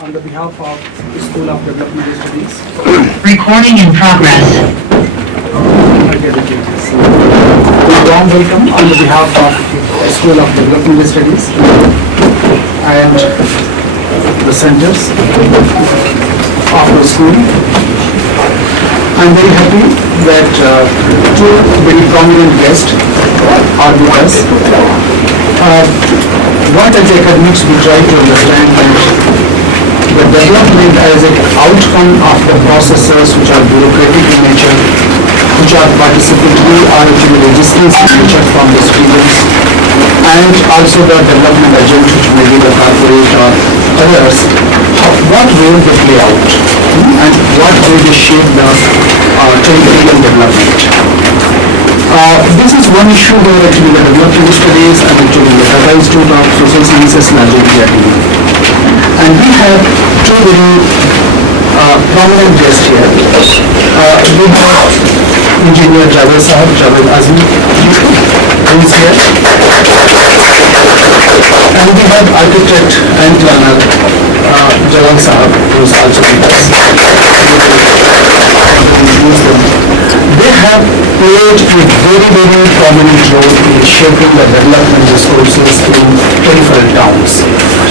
on the behalf of the School of Developmental Studies. Recording in progress. Warm welcome on the behalf of the School of Developmental Studies and the centers of the school. I'm very happy that two very prominent guests are with us. What as academics we try to understand that the development as an outcome of the processes which are bureaucratic in nature, which are participatory or actually resistance in nature from the students, and also the development agent which may be the corporate or others, what role they play out and what way they shape the territorial development. This is one issue where actually the development studies and actually the Tata Institute of Social Sciences largely are dealing. And we have two very prominent guests here. We have Engineer Javed Azmi, who is here. And we have architect and planner Jalal Sahab, who is also with us. They have played a very prominent role in shaping the development resources in peripheral towns,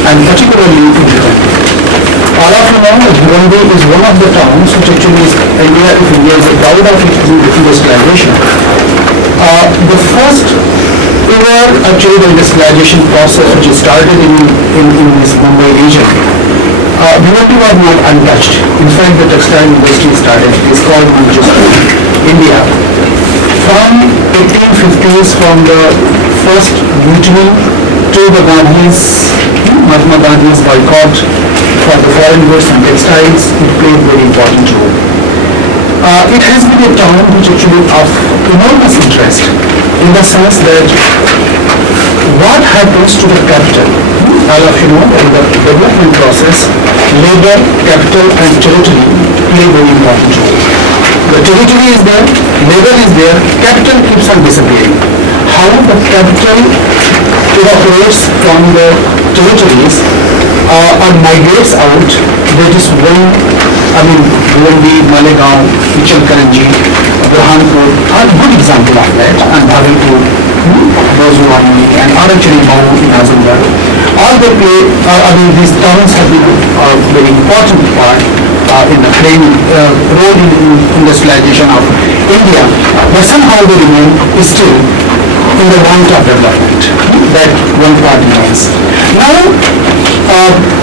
and particularly in Bhiwandi. All of you know that Bhiwandi is one of the towns which actually is India is proud of its industrialization. The first ever actually the industrialization process which started in this Mumbai region. Bhiwandi was not untouched. In fact, the textile industry started. It is called Manchester, India. From 1850s, from the first mutiny to the Mahatma Gandhi's boycott for the foreign goods and textiles, it played a very important role. It has been a town which actually of enormous interest in the sense that what happens to the capital. All of you know in the development process, labor, capital and territory play a very important role. The territory is there, labor is there, capital keeps on disappearing. How the capital evaporates from the territories or migrates out, that is when, Bhiwandi, Malegaon, Ichalkaranji, Burhanpur are a good example of that, and Bhagalpur, those who are me, and actually Mau in Azamgarh. All they play, these towns have been a very important part in the playing role in industrialization of India, but somehow they remain still in the want of development. That one part remains. Now,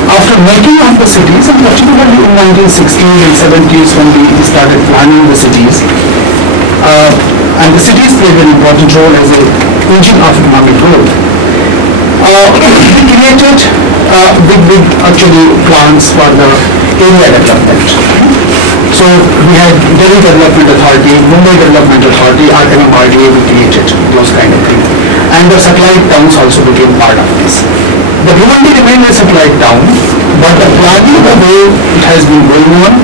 after making of the cities, and particularly in 1960s and 70s when we started planning the cities, and the cities played an important role as an engine of economic growth. We created big actually plans for the area development. So we had Delhi Development Authority, Mumbai Development Authority, RMRDA, we created those kind of things. And the satellite towns also became part of this. The Bhiwandi remained a satellite town, but the planning, the way it has been going on,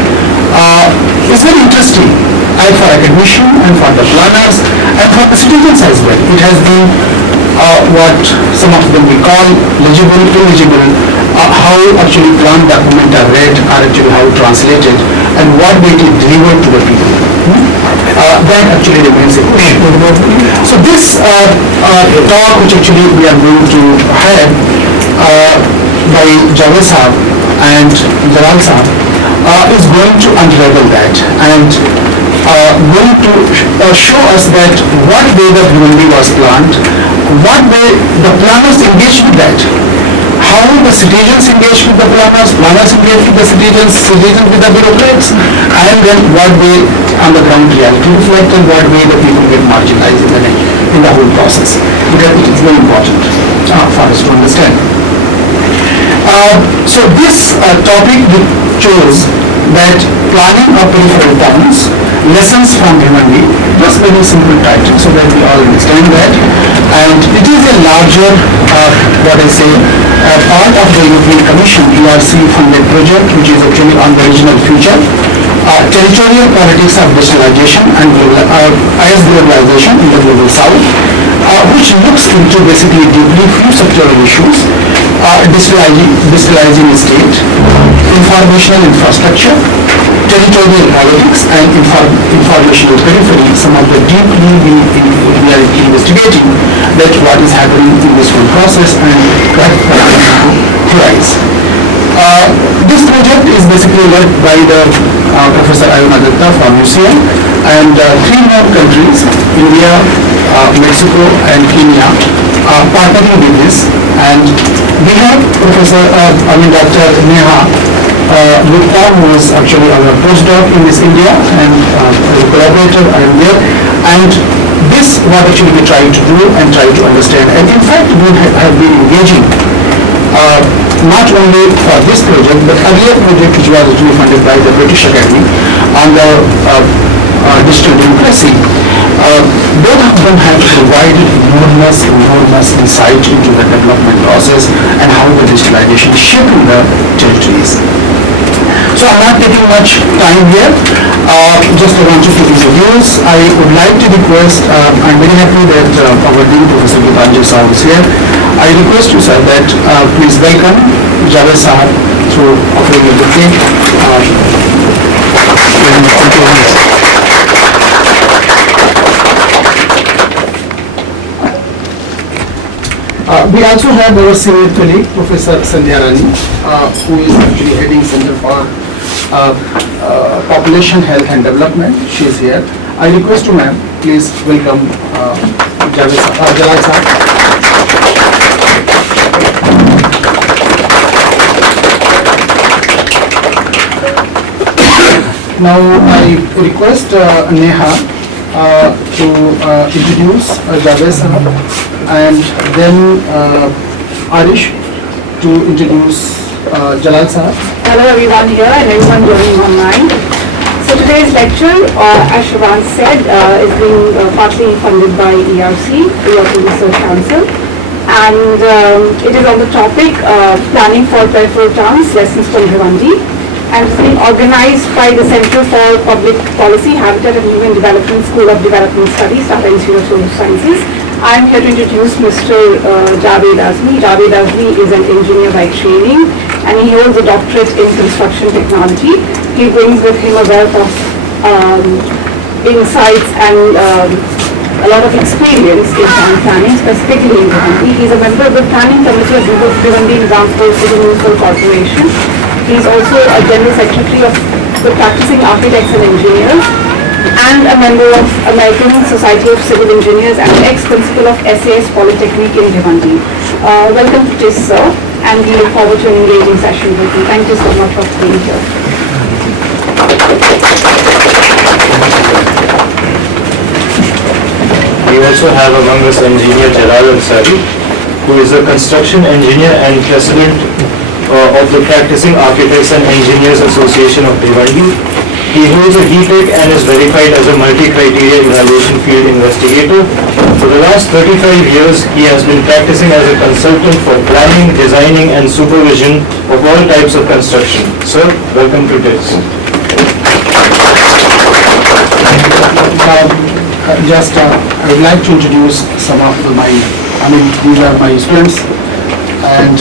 is very interesting, and for academicians and for the planners and for the citizens as well. It has been what some of them we call legible, illegible, how actually plan documents are read, or actually how translated, and what they deliver to the people. That actually remains a question. So this talk which actually we are going to have by Javed Sahab and Jalal Sahab is going to unravel that and going to show us that what way the Bhiwandi was planned, what way the planners engaged with that, how the citizens engaged with the planners, planners engaged with the citizens with the bureaucrats, and then what way on the ground reality reflect and what way the people get marginalized in the whole process. Because it is very important for us to understand. So this topic we chose that planning of peripheral towns, lessons from Bhiwandi, just very simple title so that we all understand that. And it is a larger, part of the European Commission ERC funded project which is actually on the regional future, territorial politics of digitalization and globalization in the global south, which looks into basically deeply few sectoral issues, digitalizing state, informational infrastructure, territorial politics, and informational periphery, some of the deeply we are investigating that what is happening in this whole process and what theorize. This project is basically led by the Professor Ayun Adatta from UCL and three more countries, India, Mexico and Kenya, are partnering with this. And we have Dr. Neha Gupta, who is actually our postdoc in this India, and as a collaborator I am there. And this what actually we try to do and try to understand. And in fact, we have been engaging not only for this project, but earlier project which was actually funded by the British Academy on the digital democracy. Both of them have provided enormous insight into the development process and how the digitalization is shaping the territories. So I'm not taking much time here. Just I wanted to introduce. I would like to request, I'm very happy that our Dean Professor Gitanjali Sahab is here. I request you, sir, that please welcome Javed Sahab through offering a bouquet. We also have our senior colleague, Professor Sandhya Rani, who is actually heading Center for Population Health and Development. She is here. I request you, ma'am, please welcome Jalal Sahab. Now I request Neha to introduce Javed Sahab, and then Arish to introduce Jalal Sahab. Hello everyone here and everyone joining online. So today's lecture, as Shravan said, is being partly funded by ERC, European Research Council, and it is on the topic Planning for Peripheral Towns, Lessons from Bhiwandi, and it's being organized by the Center for Public Policy, Habitat and Human Development, School of Development Studies, Tata Institute of Social Sciences. I am here to introduce Mr. Javed Azmi. Javed Azmi is an engineer by training and he holds a doctorate in construction technology. He brings with him a wealth of insights and a lot of experience in town planning, specifically in Bhiwandi. He is a member of the planning committee of Bhiwandi Example City Municipal Corporation. He is also a general secretary of the Practicing Architects and Engineers and a member of American Society of Civil Engineers and ex-principal of SAS Polytechnic in Bhiwandi. Welcome to this, sir, and we look forward to an engaging session with you. Thank you so much for being here. We also have among us engineer Jalal Ansari, who is a construction engineer and president of the Practicing Architects and Engineers Association of Bhiwandi. He holds a DTech and is verified as a multi-criteria evaluation field investigator. For the last 35 years, he has been practicing as a consultant for planning, designing and supervision of all types of construction. Sir, welcome to this. I would like to introduce some of these are my students, and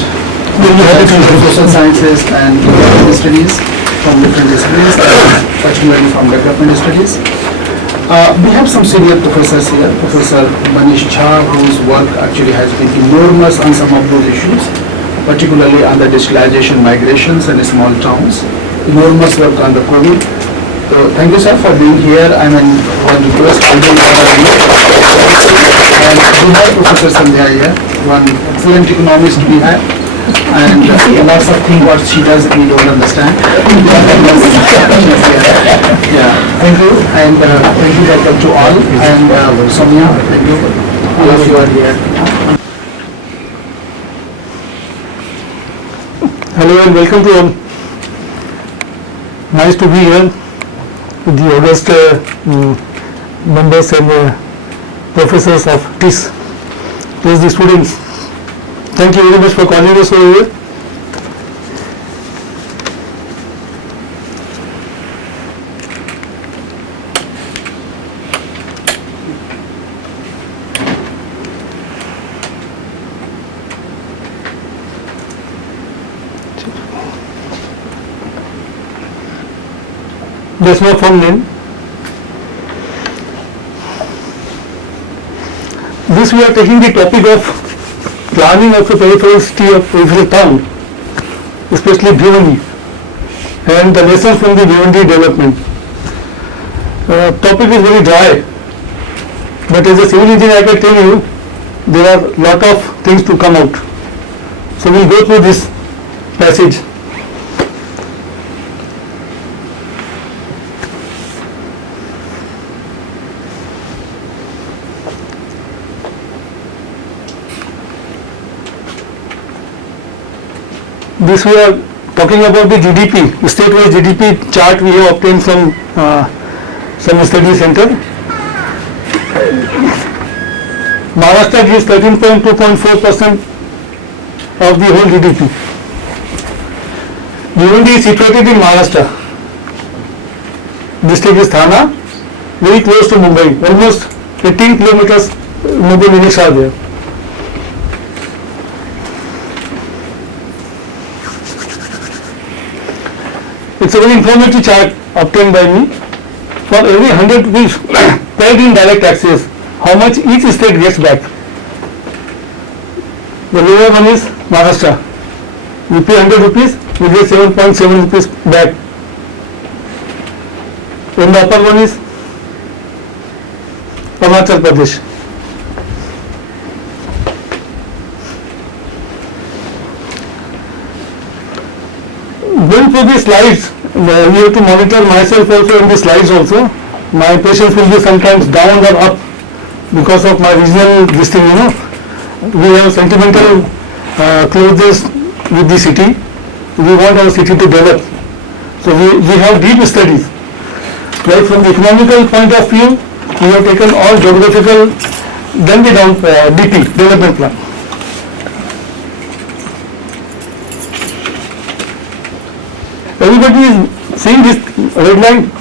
social sciences and development studies from different disciplines, particularly from development studies. We have some senior professors here. Professor Manish Jha, whose work actually has been enormous on some of those issues, particularly on the digitalization, migrations and small towns. Enormous work on the COVID. So thank you, sir, for being here. I'm in one request. And we have Professor Sandhya here, one excellent economist we have. And lots of things what she does we don't understand. Yeah, thank you, and thank you, welcome to all, and Soumya, thank you, all of you are here. Hello and welcome to all. Nice to be here with the august members and professors of TIS. Please, the students. Thank you very much for calling us over here. That's my firm name. This we are taking the topic of planning of a peripheral city of peripheral town, especially Bhiwandi, and the lessons from the Bhiwandi development. Topic is very dry, but as a civil engineer I can tell you there are lot of things to come out. So we'll go through this passage. This we are talking about the GDP, state-wise GDP chart we have obtained from some study center. Maharashtra gives 13.2.4% of the whole GDP. Bhiwandi is situated in Maharashtra. District is Thana, very close to Mumbai, almost 18 kilometers Mumbai limits are there. It's a very informative chart obtained by me. For every 100 rupees paid in direct taxes, how much each state gets back. The lower one is Maharashtra. We pay 100 rupees, we get 7.7 rupees back. And the upper one is Arunachal Pradesh. Going through the slides, you have to monitor myself also in the slides also. My patience will be sometimes down or up because of my regional this thing, you know. We have sentimental closes with the city. We want our city to develop. So we have deep studies. Right from the economical point of view, we have taken all geographical, then the DP, development plan. Everybody is seeing this red line?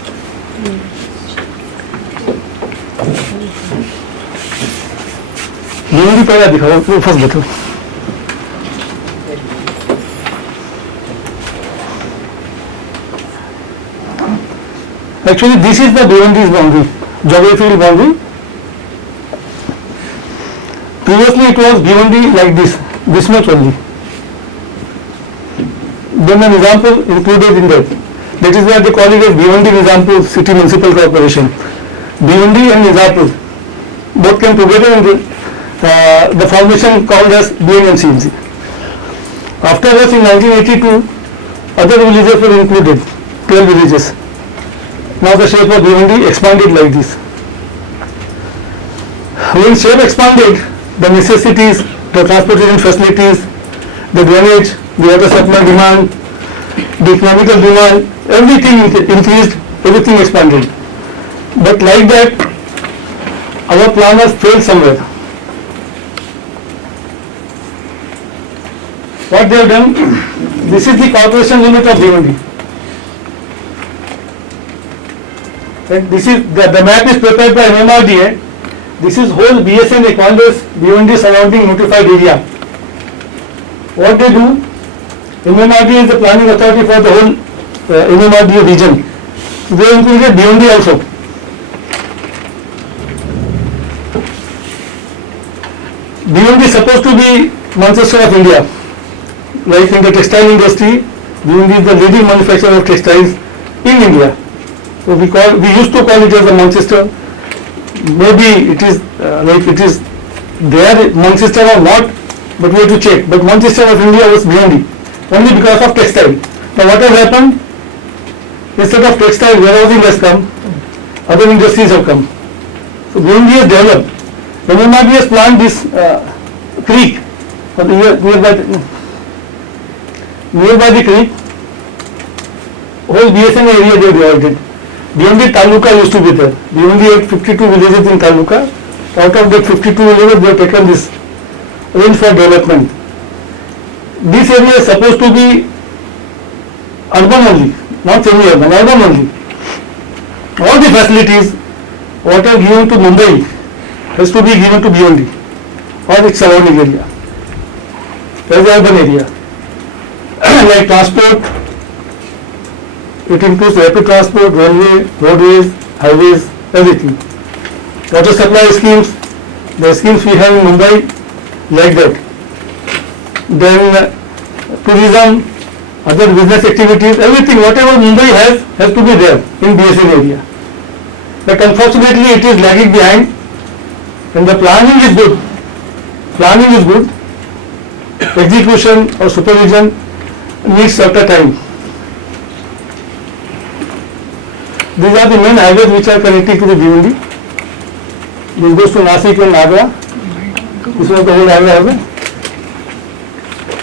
Bhiwandi पहला दिखाओ, first बताओ. Actually, this is the Bhiwandi's boundary, geographical boundary. Previously, it was Bhiwandi like this much only. Then an example included in that. That is why they call it as Bhiwandi Nizampur City Municipal Corporation. Bhiwandi and Nizapur both came together and the formation called as BNMCNC. Afterwards in 1982, other villages were included, 12 villages. Now the shape of Bhiwandi expanded like this. When shape expanded, the necessities, the transportation facilities, the drainage, the water supply demand, the economical demand, everything increased, everything expanded. But like that, our planners failed somewhere. What they have done, this is the corporation limit of Bhiwandi. And this is, the map is prepared by MMRDA. This is whole BSN Equandus Bhiwandi surrounding notified area. What they do, MMRDA is the planning authority for the whole MMRDA region. They included Bhiwandi also. Bhiwandi is supposed to be Manchester of India. Like in the textile industry, Bhiwandi is the leading manufacturer of textiles in India. So we used to call it as the Manchester. Maybe it is like it is there Manchester or not, but we have to check. But Manchester of India was Bhiwandi only because of textile. Now what has happened? Instead of textile, warehousing has come, other industries have come. So Bhiwandi has developed. MMRD has planned this creek nearby the creek. Whole BSN area they divided. Bhiwandi Taluka used to be there. Bhiwandi had 52 villages in Taluka. Out of that 52 villages, they have taken this range for development. This area is supposed to be urban only, not semi-urban, urban only. All the facilities, what are given to Mumbai, has to be given to Bhiwandi or its surrounding area, as urban area. Like transport, It includes rapid transport, railway, roadways, highways, everything. Water supply schemes, the schemes we have in Mumbai, like that. Then tourism, other business activities, everything, whatever Mumbai has to be there in BSN area. But unfortunately it is lagging behind, and the planning is good. Planning is good. Execution or supervision needs certain time. These are the main highways which are connecting to the Bhiwandi. This goes to Nasik and Agra. This was the whole highway.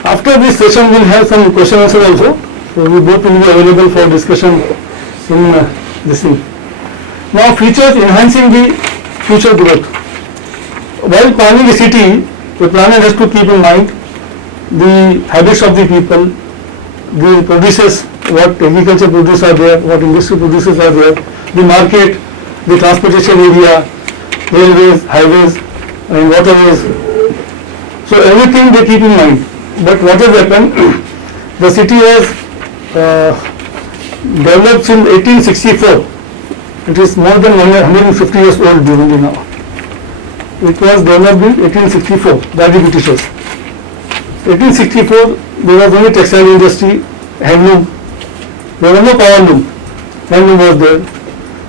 After this session, we will have some question answer also. So we both will be available for discussion in this thing. Now, features enhancing the future growth. While planning a city, the planner has to keep in mind the habits of the people, the producers, what agriculture producers are there, what industry producers are there, the market, the transportation area, railways, highways, and waterways. So everything they keep in mind. But what has happened? The city was developed in 1864. It is more than 150 years old Bhiwandi now. It was developed in 1864 by the Britishers. 1864, there was only textile industry, handloom. There was no power loom. Handloom was there.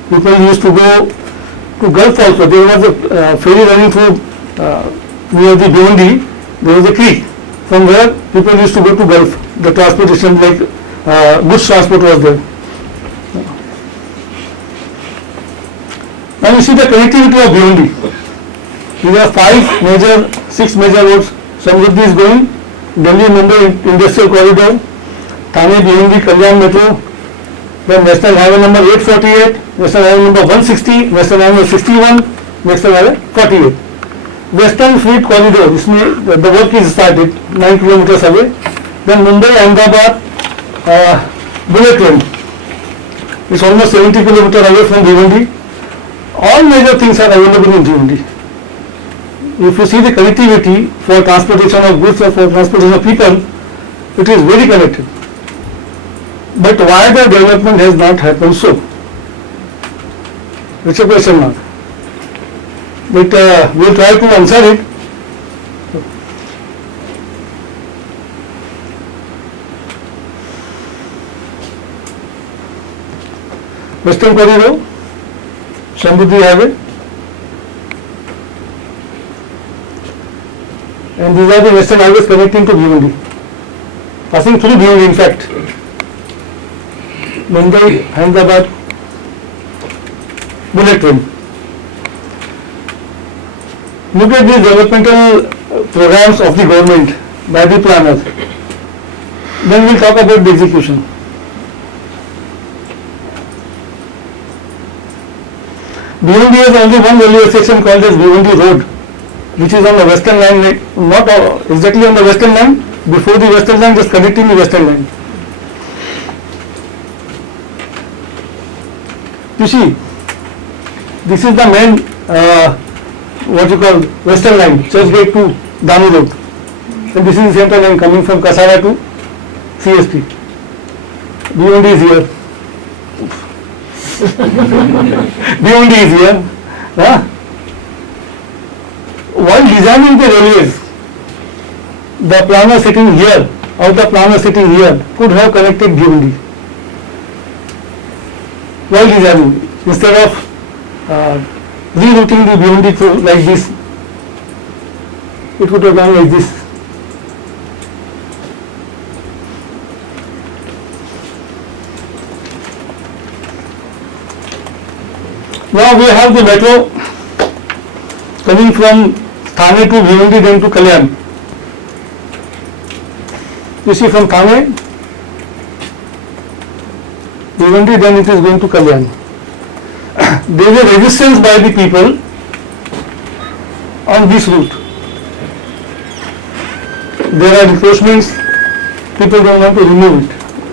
People used to go to Gulf also. There was a ferry running through near the Bhiwandi. There was a creek from where people used to go to Gulf. The transportation, like goods transport, was there. Now you see the connectivity of Bhiwandi. There are 6 major roads. Samruddhi is going. Delhi Mumbai Industrial Corridor, Thane Bhiwandi Kalyan Metro, then National Highway number 848, National Highway number 160, National Highway 61, National Highway 48. Western Fleet Corridor, the work is started 9 kilometers away. Then Mumbai Ahmedabad bullet train, it's almost 70 kilometers away from Bhiwandi. All major things are available in Bhiwandi. If you see the connectivity for transportation of goods or for transportation of people, it is very connected. But why the development has not happened so? It's a question mark. But we will try to answer it. Western Corridor, Samruddhi Highway, and these are the western highways connecting to Bhiwandi, passing through Bhiwandi in fact. Mumbai, Ahmedabad, bullet train. Look at these developmental programs of the government by the planners. Then we will talk about the execution. Bhiwandi has only one railway station called as Bhiwandi Road, which is on the western line, not exactly on the western line, before the western line, just connecting the western line. You see, this is the main, what you call, western line, Churchgate to Danu Road. And this is the central line coming from Kasara to CST. Bhiwandi is here. Bhiwandi is here. While designing the railways, the planner sitting here or the planner sitting here could have connected Bhiwandi. While designing, instead of rerouting the Bhiwandi through like this, it would have done like this. Now we have the metro coming from Thane to Bhiwandi, then to Kalyan. You see, from Thane, Bhiwandi, then it is going to Kalyan. There is a resistance by the people on this route. There are encroachments, people don't want to remove it.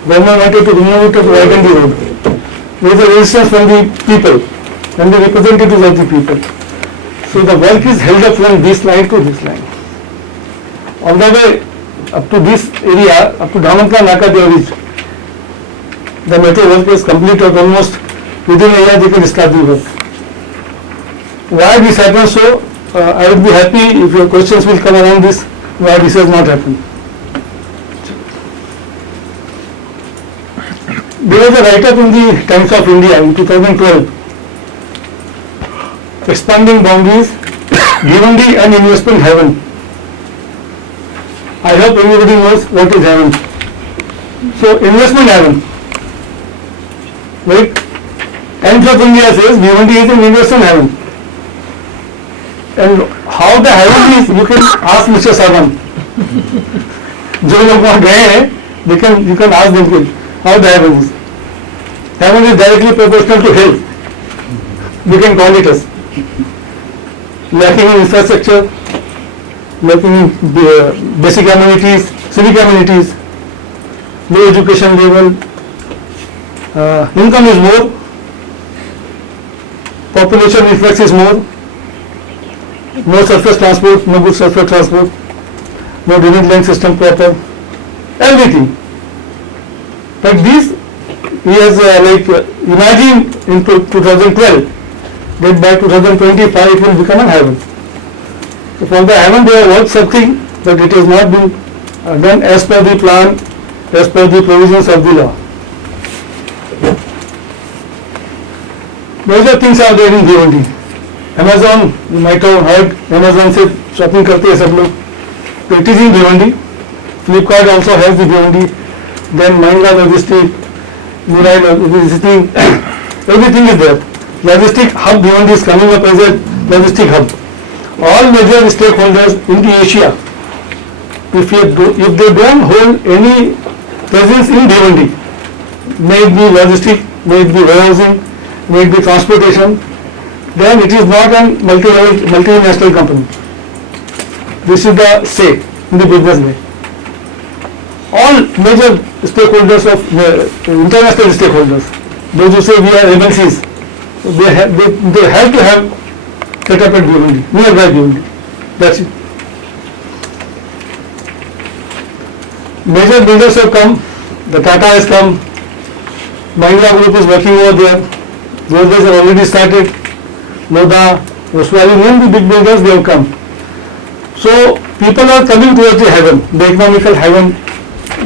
Government wanted to remove it to widen the road. There is a resistance from the people and the representatives of the people. So the work is held up from this line to this line. All the way up to this area, up to Dhamantla Naka they have reached. the metro work is completed almost within a year they can start the work. Why this happens so? I would be happy if your questions will come around this, why this has not happened. There was a write-up in the Times of India in 2012, expanding boundaries, Bhiwandi and investment heaven. I hope everybody knows what is heaven. So investment heaven. Right? Times of India says Bhiwandi is an investment heaven. And how the heaven is, you can ask Mr. Sarwan. जो लोग वहाँ गए हैं, you can ask them how the heaven is. Heaven is directly proportional to hell. We can call it as lacking in infrastructure, lacking in basic amenities, civic amenities, low education level, income is more, population influx is more, no surface transport, no good surface transport, no drainage line system proper, everything. But this, he has imagine in 2012 that by 2025 it will become a heaven. So from the heaven they have worked something, but it has not been done as per the plan, as per the provisions of the law. Major things are there in Bhiwandi. Amazon, you might have heard, Amazon से shopping करते हैं सब लोग. So it is in Bhiwandi. Flipkart also has the Bhiwandi. Then Mahindra Logistics, Mirai Logistics, everything is there. Logistic hub Bhiwandi is coming up as a logistic hub. All major stakeholders in the Asia, if they don't hold any presence in Bhiwandi, may it be logistic, may it be warehousing, may it be transportation, then it is not a multinational company. This is the say in the business way. All major stakeholders of international stakeholders, those who say we are MNCs, they have to have set up at Bhiwandi, nearby Bhiwandi. That's it. Major builders have come, the Tata has come, Mahindra Group is working over there, those guys have already started, Lodha, Oswali, many big builders, they have come. So people are coming towards the heaven, the economical heaven,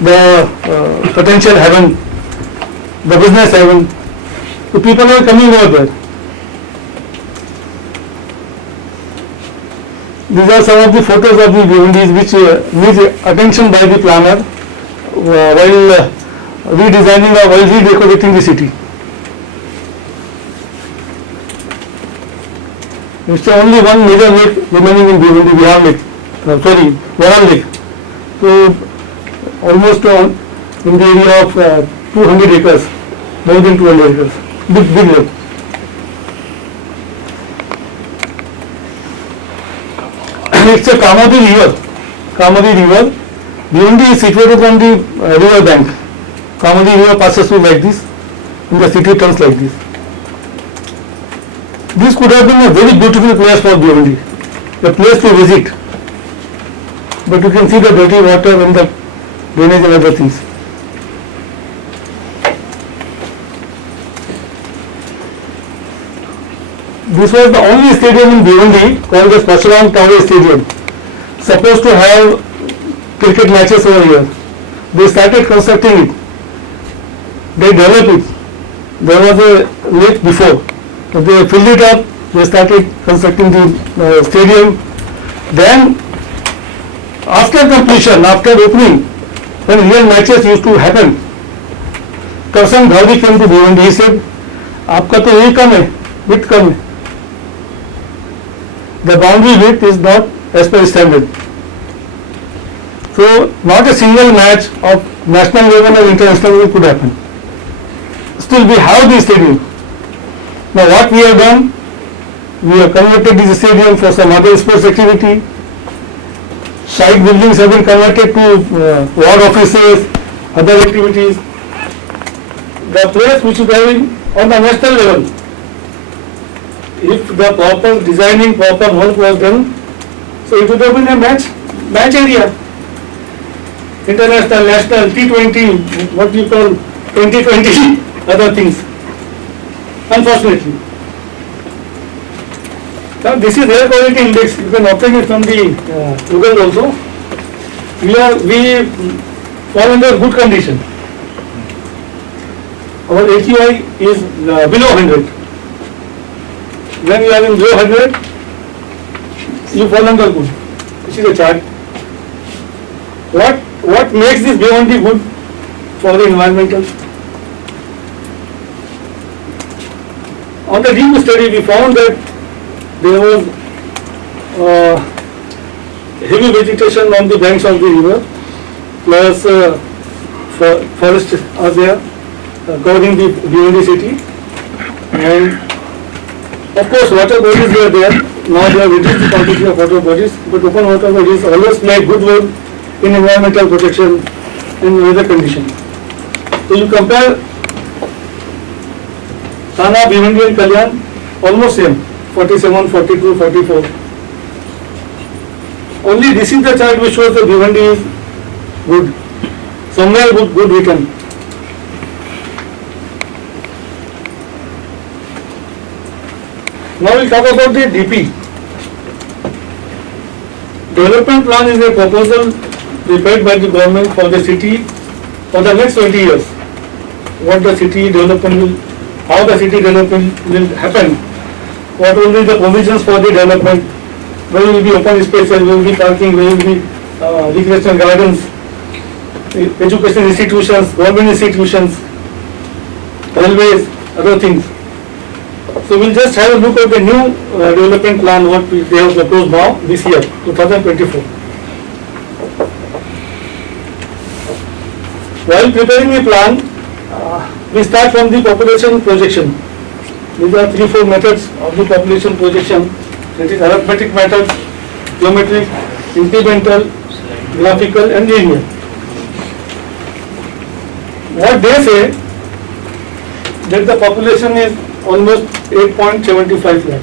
the potential heaven, the business heaven. So people are coming over there. These are some of the photos of the Bhiwandis which needs attention by the planner while redesigning or while redecorating the city. It's only one major lake remaining in Bhiwandi, Varan Lake. So almost in the area of 200 acres, more than 200 acres, big lake. It's a Kamadi river. Bhiwandi is situated on the river bank. Kamadi river passes through like this, and the city turns like this. This could have been a very beautiful place for Bhiwandi, a place to visit. But you can see the dirty water and the drainage and other things. This was the only stadium in Bhiwandi called the Pasaram Tower Stadium, supposed to have cricket matches over here. They started constructing it. They developed it. There was a lake before. So they filled it up. They started constructing the stadium. Then, after completion, after opening, when real matches used to happen, Karsan Ghaudi came to Bhiwandi. He said, "आपका तो ये कम है, width कम है." The boundary width is not as per standard. So, not a single match of national level or international level could happen. Still, we have the stadium. Now, what we have done, we have converted this stadium for some other sports activity. Side buildings have been converted to ward offices, other activities. The place which is having on the national level, if the proper designing, proper work was done, so it would have been a match area. International, national, T20, what you call 2020 other things, unfortunately. Now this is air quality index, you can obtain it from the Google also. We fall under good condition. Our AQI is below 100. When you are in below 100, you fall under good. This is a chart. What makes this Bhiwandi good for the environmental? On the deep study, we found that there was heavy vegetation on the banks of the river, plus forests are there covering the Bhiwandi city, and of course water bodies were there. Now they have reduced the quantity of water bodies, but open water bodies always play good role in environmental protection in weather conditions. So you compare Thana, Bhiwandi and Kalyan, almost same, 47, 42, 44. Only this is the chart which shows that Bhiwandi is good. Somewhere good written. Now we'll talk about the DP. Development plan is a proposal prepared by the government for the city for the next 20 years. What the city development will, how the city development will happen, what will be the provisions for the development, where will be open spaces, where will be parking, where will be recreational gardens, education institutions, government institutions, railways, other things. So we'll just have a look at the new development plan what they have proposed now this year, 2024. While preparing the plan, we start from the population projection. These are 3-4 methods of the population projection. That is arithmetic method, geometric, incremental, graphical and linear. What they say that the population is almost 8.75 lakh.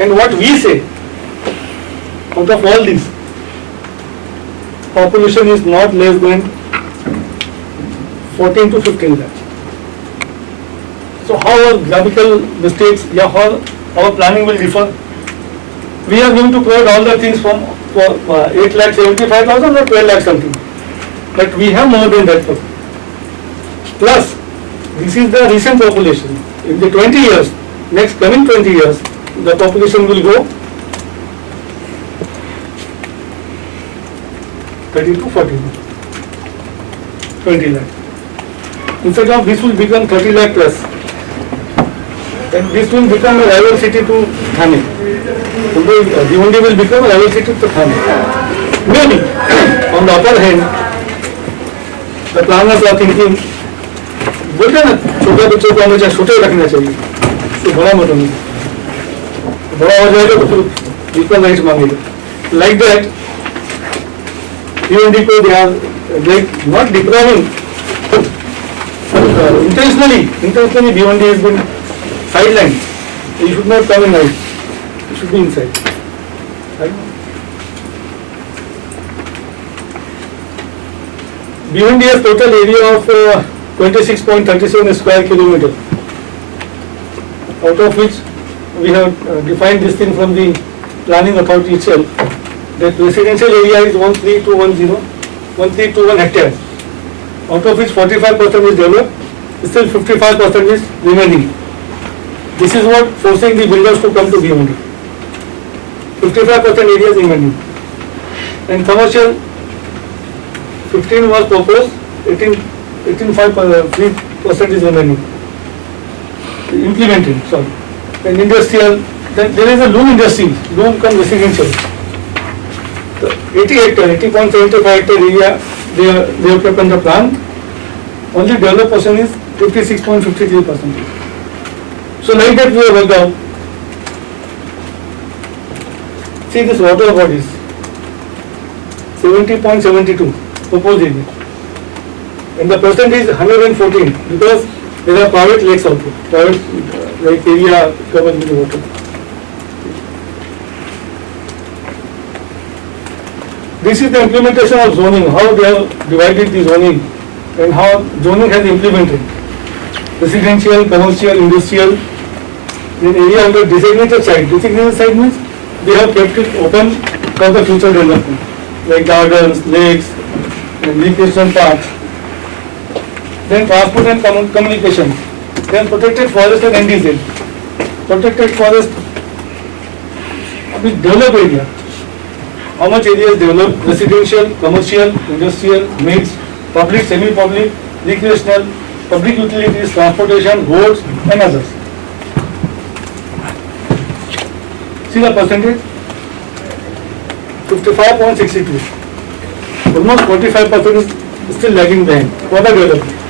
And what we say, out of all these, population is not less than 14 to 15 lakh. So how our graphical mistakes, how our planning will differ? We are going to provide all the things from 8,75,000 or 12 lakh something. But we have more than that. Plus, this is the recent population. In the 20 years, next coming 20 years, the population will go 30 to 40, 20 lakh. Instead of this will become 30 lakh plus. And this will become a rival city to Thane. Bhiwandi will become a rival city to Thane. Maybe, on the other hand, the planners are thinking, बोलते हैं ना छोटे बच्चों को हमेशा छोटे रखना चाहिए, तो बड़ा मत होने, बड़ा हो जाएगा तो फिर इक्वल राइट्स मांगेगा. Like that, Bhiwandi को they are not depriving, intentionally Bhiwandi has been sidelined. You should not come in night, you should be inside. Right? Bhiwandi has total area of 26.37 square kilometer, out of which we have defined this thing from the planning authority itself, that residential area is 1321 hectares, out of which 45% is developed, still 55% is remaining. This is what forcing the builders to come to Bhiwandi. 55% area is remaining. And commercial, 15 was proposed, 18.5% is remaining. Implemented, sorry. And industrial, then there is a loom industry, loom come residential. So 80 hectare, 80.75 hectare area, they have kept on the plan. Only developed portion is 56.53%. So like that we have worked out. See this water bodies, 70.72 proposed area. And the percent is 114 because there are private lakes also, private like area covered with water. this is the implementation of zoning, how they have divided the zoning and how zoning has implemented. Residential, commercial, industrial, in area under designated site. Designated site means they have kept it open for the future development, like gardens, lakes, and recreation parks. Then transport and communication. Then protected forest and NDZ. Protected forest with developed area. How much area is developed? Residential, commercial, industrial, mixed, public, semi-public, recreational, public utilities, transportation, roads and others. See the percentage? 55.62. Almost 45% is still lagging behind for the development.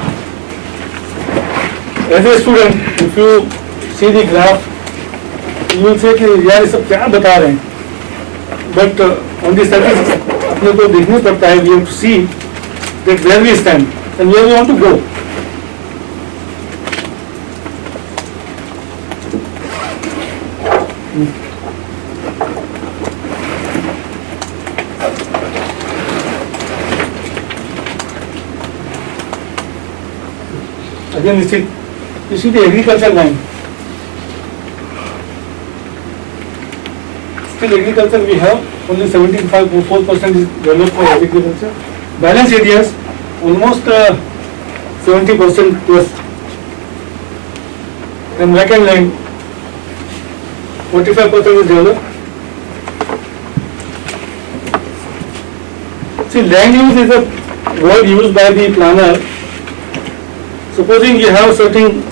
As a student, if you see the graph, you will say कि यार ये सब क्या बता रहे हैं? But on the surface, अपने को देखना पड़ता है. We have to see that where we stand and where we want to go. Again, you see the agriculture line. Still agriculture we have only 75.4% is developed for agriculture. Balance areas almost 70% plus. And vacant land 45% is developed. See, land use is a word used by the planner. Supposing you have certain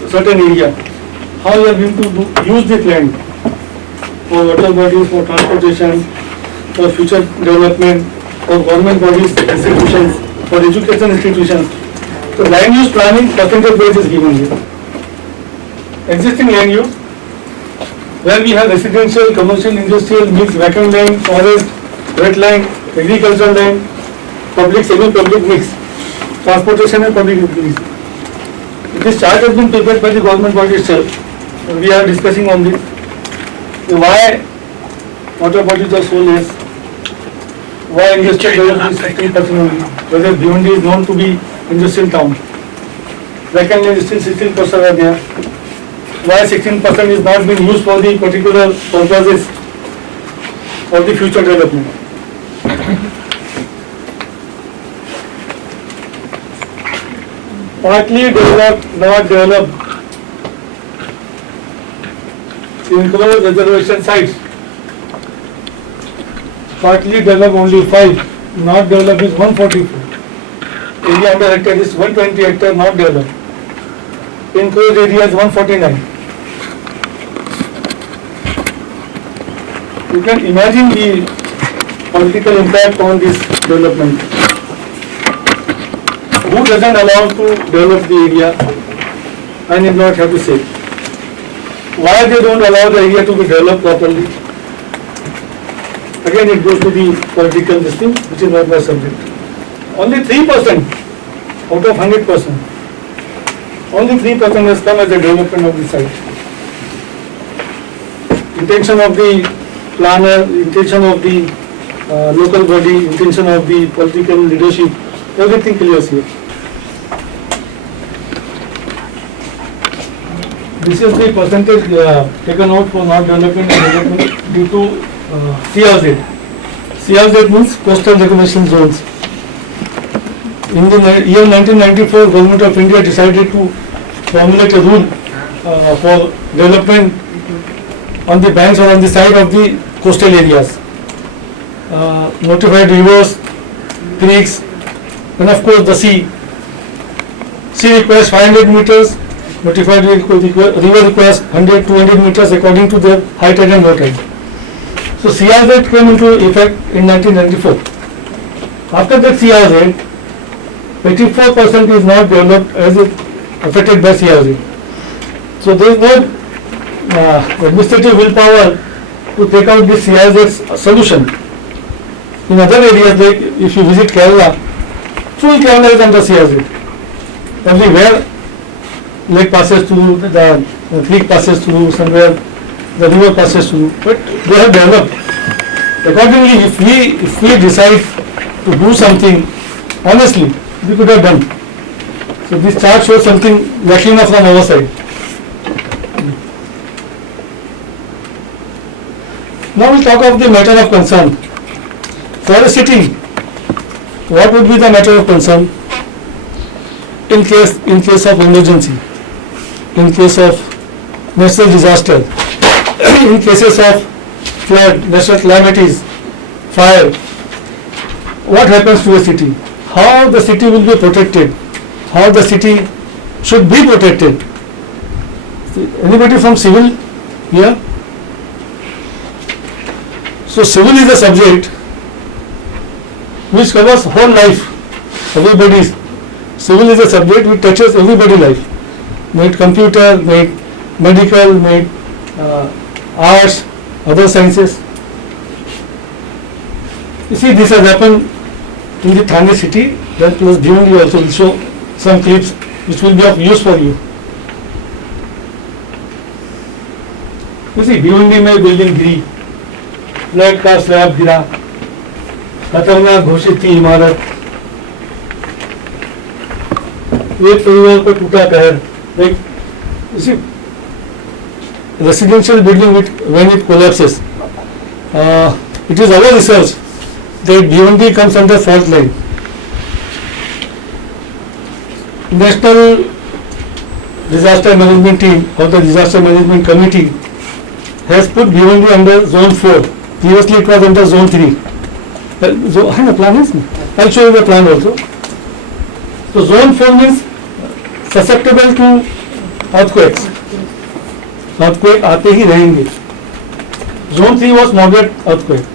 area, how you are going to use this land for water bodies, for transportation, for future development, for government bodies, institutions, for education institutions. So land use planning percentage base is given here. Existing land use, where we have residential, commercial, industrial, mixed, vacant land, forest, wetland, agricultural land, public, semi-public mix, transportation and public utilities. This chart has been prepared by the government body itself. We are discussing on this. Why water bodies are so less? Why industrial development is 16% only? Whether Bhiwandi is known to be industrial town. Vacant land is still 16% are there. Why 16% is not being used for the particular purposes of the future development? Partly developed, not developed. Include reservation sites. Partly developed only 5, not developed is 144. Area under hectare is 120 hectare, not developed. Enclosed area is 149. You can imagine the political impact on this development. Who doesn't allow to develop the area? I need not have to say. Why they don't allow the area to be developed properly? Again, it goes to the political system, which is not my subject. Only 3% out of 100%. Only 3% has come as a development of the site. Intention of the planner, intention of the local body, intention of the political leadership, everything clears here. This is the percentage taken out for not development and development due to CRZ. CRZ means coastal reclamation zones. In the year 1994, Government of India decided to formulate a rule for development on the banks or on the side of the coastal areas. Notified rivers, creeks, and of course the sea. Sea requires 500 meters. Notified river requires 100-200 meters according to their high tide and low tide. So CRZ came into effect in 1994. After that CRZ, 84% is not developed as it affected by CRZ. So there is no administrative willpower to take out this CRZ solution. In other areas, like if you visit Kerala, full Kerala is under CRZ. Everywhere lake passes through, the creek passes through, somewhere the river passes through, but they have developed. Accordingly, if we decide to do something honestly, we could have done. So this chart shows something lacking from our side. Now we'll talk of the matter of concern. For a city, what would be the matter of concern in case of emergency, in case of natural disaster, in cases of flood, natural calamities, fire? What happens to a city? How the city will be protected? How the city should be protected? Anybody from civil here? So civil is a subject which covers whole life. Everybody's civil is a subject which touches everybody's life. Be it computer, be it medical, be it arts, other sciences. You see, this has happened in the Thane city. That plus Bhiwandi also will show some clips which will be of use for you. You see, Bhiwandi में building गिरी, flat का slab गिरा, खतरनाक घोषित थी इमारत, एक परिवार पर टूटा कहर. Like, you see, residential building when it collapses, it is our research that Bhiwandi comes under fault line. National Disaster Management Team or the Disaster Management Committee has put Bhiwandi under Zone 4. Previously it was under Zone 3. Plan is? I'll show you the plan also. So Zone 4 means susceptible to earthquakes. Earthquake आते ही रहेंगे. Zone 3 was moderate earthquake.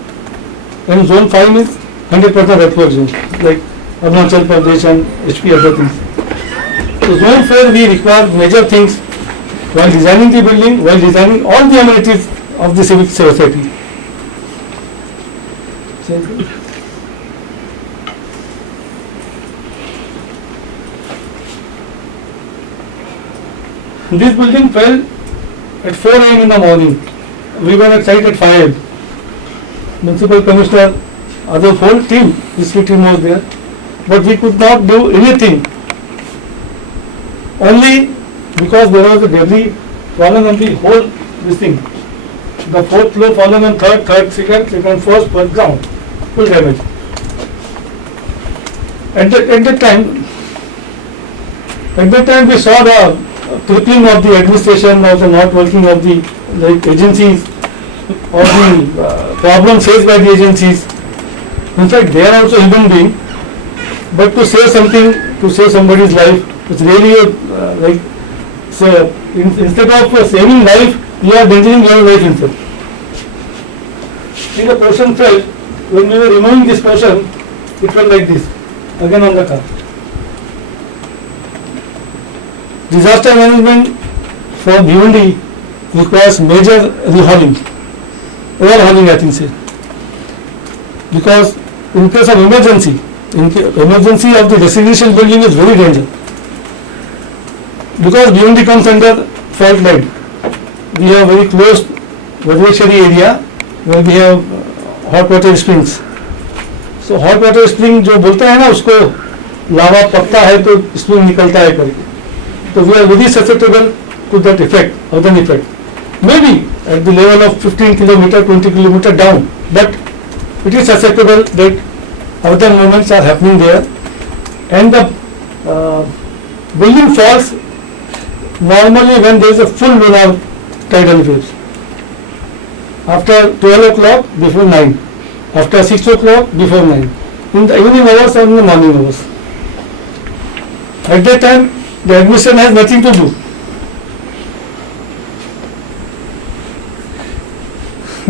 And Zone 5 is 100% earthquake zone, like Arunachal Pradesh and HP other things. So Zone 4 we require major things while designing the building, while designing all the amenities of the civic society. This building fell at 4 a.m. in the morning. We were at site at 5 a.m. Municipal Commissioner, other whole team, district team was there, but we could not do anything. Only because there was a debris fallen on the whole this thing. The fourth floor fallen on third, second, first, ground, full damage. At that time we saw the crippling of the administration, or the not working of the agencies, or the problem faced by the agencies. In fact, they are also human beings, but to say something, to save somebody's life, it's really instead of saving life, you are endangering your life instead. See, the portion fell. When we were removing this portion, it fell like this, again on the car. Disaster management for Bhiwandi requires major overhauling I think say. Because in case of emergency of the residential building is very dangerous. Because Bhiwandi comes under fault line, we have very close Vadeshwari area where we have hot water springs. So hot water spring जो बोलता है ना उसको लावा पकता है तो spring निकलता है करके. So we are very susceptible to that effect, other effect. Maybe at the level of 15 kilometer, 20 kilometer down, but it is susceptible that other movements are happening there, and the building falls normally when there is a full lunar tidal waves. After 12 o'clock, before 9. After 6 o'clock, before 9. In the evening hours or in the morning hours. At that time, the administration has nothing to do.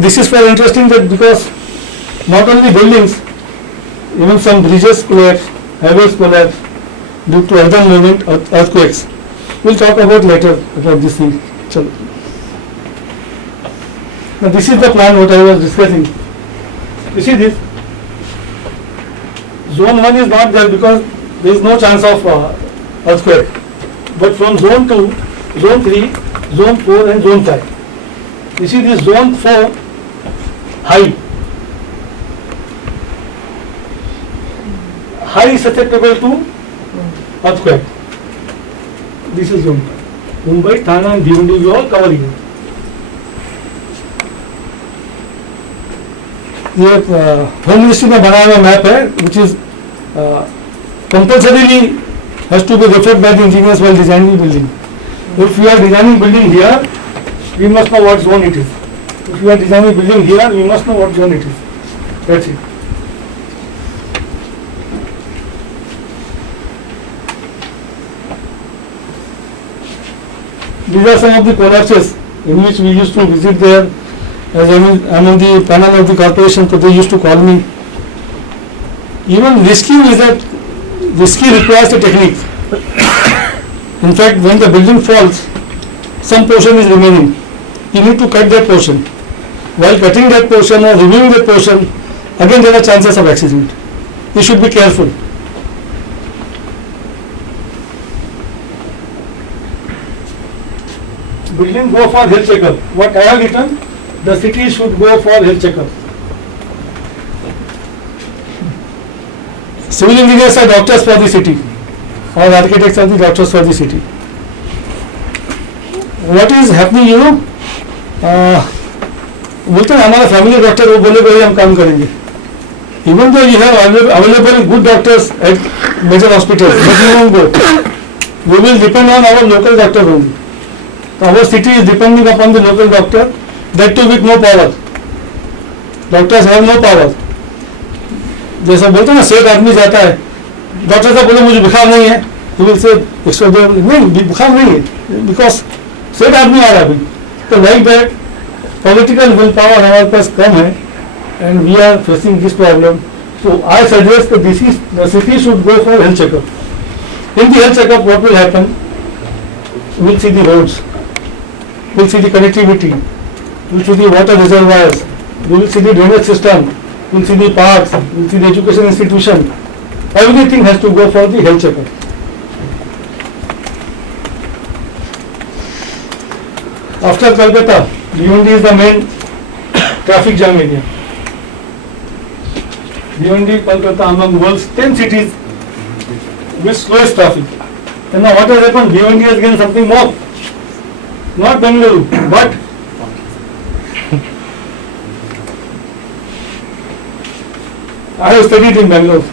This is very interesting that because not only buildings, even some bridges collapse, highways collapse due to other movement, earthquakes. We'll talk about later about this thing. Chalo. Now this is the plan what I was discussing. You see this? Zone 1 is not there because there is no chance of earthquake. But from zone 2, zone 3, zone 4 and zone 5. You see this zone 4 high. highly susceptible to earthquake. This is zone. Mumbai, Thane and Bhiwandi we all cover here. ये home ministry में बनाया हुआ map है which is compulsorily has to be referred by the engineers while designing the building. If we are designing building here, we must know what zone it is. If we are designing building here, we must know what zone it is. That's it. These are some of the collapses in which we used to visit there. As I'm on the panel of the corporation, so they used to call me. Even rescue requires a technique. In fact, when the building falls, some portion is remaining. You need to cut that portion. While cutting that portion or removing that portion, again there are chances of accident. You should be careful. Building go for health checkup. What I have written, the city should go for health checkup. Civil engineers are doctors for the city, or architects are the doctors for the city. What is happening, you know? बोलते हैं हमारा family doctor वो बोले भाई हम काम करेंगे. Even though you have available good doctors at major hospitals, but you won't go. We will depend on our local doctor only. Our city is depending upon the local doctor, that too with no power. Doctors have no power. जैसा बोलते हैं ना सेठ आदमी जाता है doctor साहब बोले मुझे बुखार नहीं है तो विल से नहीं बुखार नहीं है बिकॉज सेठ आदमी आ रहा है अभी तो like that political will power हमारे पास कम है and we are facing this problem so I suggest that the city should go for health checkup. In the health checkup, what will happen? We'll see the roads, we'll see the connectivity, we'll see the water reservoirs, we will see the drainage system, we'll see the parks, we'll see the education institution. Everything has to go for the health checkup. After Kolkata, Bhiwandi is the main traffic jam area. Bhiwandi, Kolkata among world's 10 cities with slowest traffic. And now what has happened? Bhiwandi has gained something more. Not Bengaluru, but I have studied in Bangalore.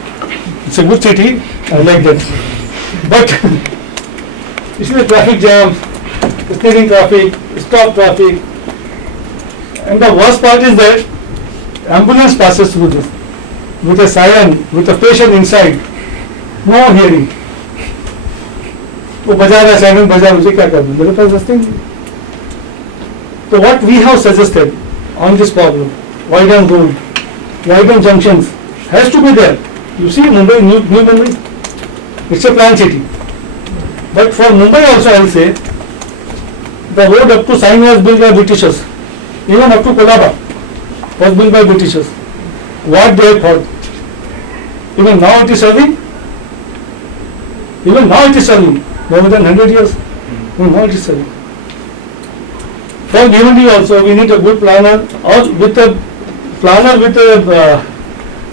It's a good city. I like that. But this is a traffic jam, steering traffic, stop traffic. And the worst part is that ambulance passes through this with a siren, with a patient inside, no hearing. वो बजा रहा है siren बजा मुझे क्या करना मेरे पास रास्ते नहीं. So what we have suggested on this problem, widen road, widen junctions has to be there. You see Mumbai, New Mumbai, it's a planned city. But for Mumbai also I will say, the road up to Sain was built by Britishers. Even up to Kolaba was built by Britishers. What they thought. Even now it is serving. Even now it is serving. More than 100 years. Even now it is serving. For Bhiwandi also we need a good planner, or with a planner with a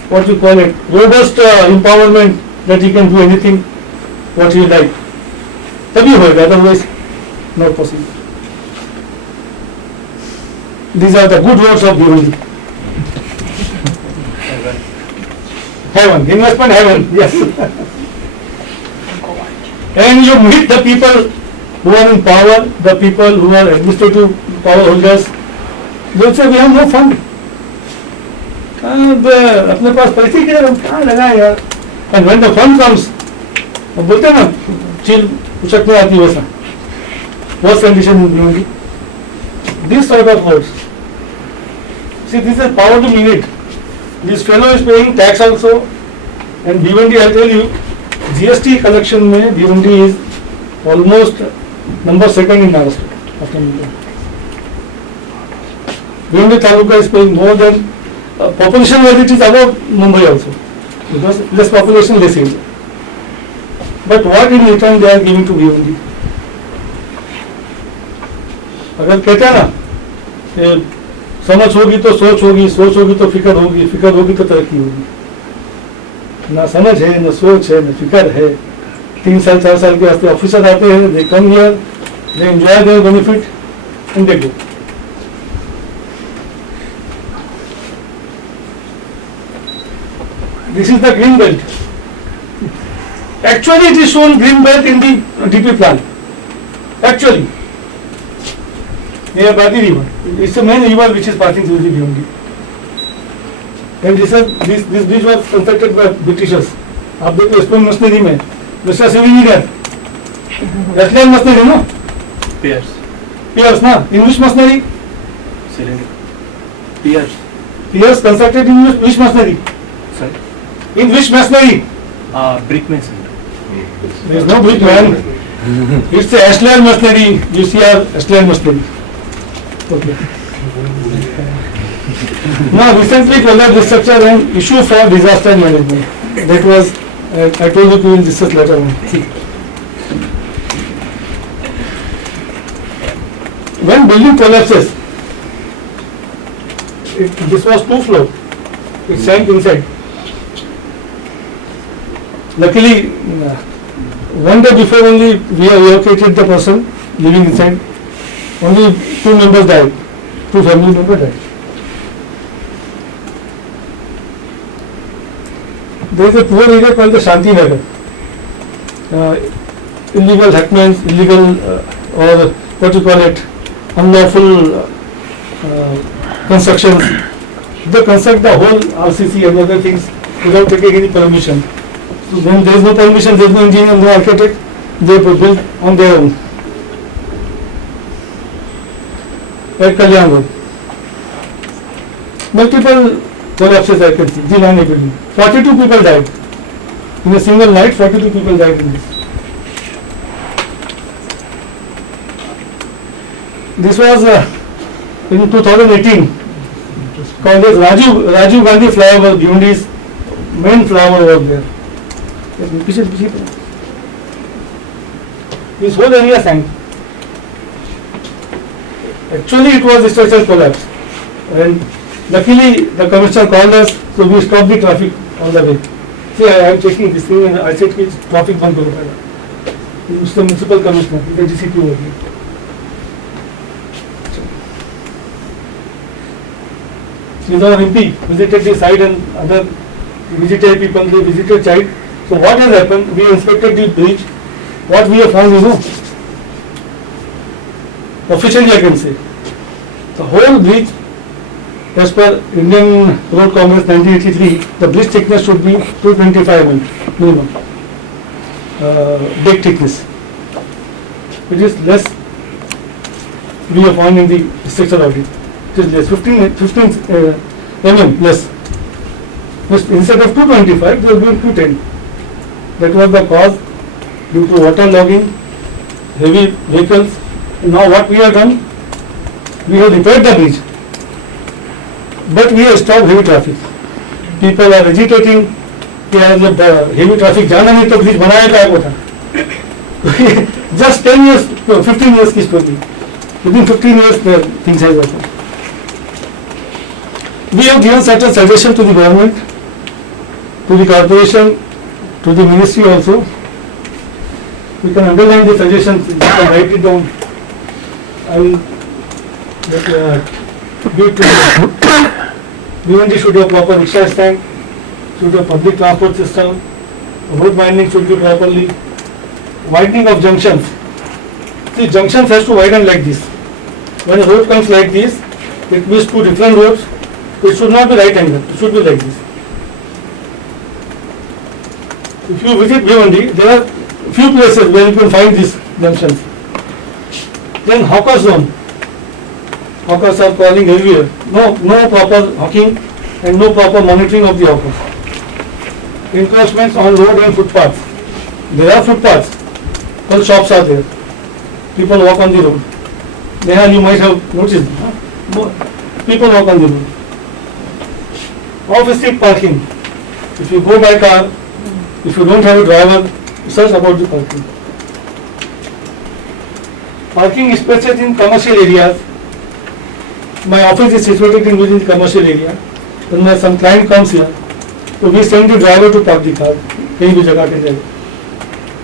what you call it, robust empowerment that he can do anything what he like. तभी होगा, otherwise not possible. These are the good words of Bhiwandi. Heaven, investment heaven, yes. And you meet the people who are in power, the people who are administrative power holders. They will say we have no fund. अपने पास पैसे के हम कहाँ लगाए यार. And when the fund comes, अब बोलते हैं ना चील उछकने आती वैसा. Worst condition in Bhiwandi. This sort of words. See, this is power to mean it. This fellow is paying tax also, and Bhiwandi, I'll tell you, GST collection में Bhiwandi is almost number second in Maharashtra after Mumbai. Bhiwandi Taluka is paying more than population wise it is above Mumbai also, because less population, less area. But what in return they are giving to Bhiwandi? अगर कहते हैं ना समझ होगी तो सोच होगी, सोच होगी तो फिक्र होगी, फिक्र होगी तो तरक्की होगी. ना समझ है, ना सोच है, ना फिक्र है। 3 साल 4 साल के वास्ते ऑफिसर आते हैं, they come here, they enjoy their benefit and they go. This is the green belt. Actually, it is shown green belt in the DP plan. Actually, near by the river. It's the main river which is passing through the Bhiwandi. And this bridge was constructed by Britishers. आप देखो Spain machinery में दूसरा civil athlete machinery ना piers ना English machinery piers constructed in which machinery in which machinery? Brick mason. There is no brick man. It's the Ashland machinery. You see our Ashland machinery. Okay. Now recently collapsed the structure and issue for disaster management. That was I told you we will discuss later on. When building collapses, this was 2 floor. It sank inside. Luckily, one day before only we evacuated the person living inside. Only 2 members died. 2 family members died. There is a poor area called the Shanti Nagar. Illegal hackments, illegal or what you call it, unlawful constructions. They construct the whole RCC and other things without taking any permission. So when there is no permission, there is no engineer, no architect, they build on their own. At Kalyan Road. Multiple collapses I can see, the line building. 42 people died. In a single night, 42 people died in this. This was in 2018, called as Rajiv Gandhi flyover, Bhiwandi's main flyover was there. This whole area sank. Actually, it was a structural collapse, and luckily the commissioner called us, so we stopped the traffic all the way. See, I am checking this thing, and I said, "Please, traffic बंद करो पहले." He's the municipal commissioner, he's the GCP over here. He's our MP, visited the site and other visited people, they visited site. So what has happened? We inspected the bridge. What we have found, officially I can say, the whole bridge, as per Indian Road Congress 1983, the bridge thickness should be 225 mm minimum. Deck thickness. It is less. We have found in the structural audit. It is less, 15 mm less. Instead of 225, they have been 210. That was the cause due to water logging, heavy vehicles. Now what we have done, we have repaired the bridge, but we have stopped heavy traffic. People are agitating कि यार जब heavy traffic जाना नहीं तो bridge बनाया क्या को था? Just 10 years, 15 years की story. Within 15 years, things have happened. We have given certain suggestions to the government, to the corporation, to the ministry also. We can underline the suggestions, you can write it down. I will give it to you. Bhiwandi should have proper rickshaw stand, should have public transport system, road widening should be properly, widening of junctions. See, junctions has to widen like this. When a road comes like this, it means 2 different roads. It should not be right angle, it should be like this. If you visit Bhiwandi, there are few places where you can find these junctions. Then hawker zone. Hawkers are calling everywhere. No proper hawking and no proper monitoring of the hawkers. Encroachments on road and footpaths. There are footpaths, all shops are there. People walk on the road. There you might have noticed. People walk on the road. Off-street parking. If you go by car, if you don't have a driver, search about the parking. Parking spaces in commercial areas. My office is situated within the commercial area. When some client comes here, So we send the driver to park the car, कहीं भी जगह के जाए.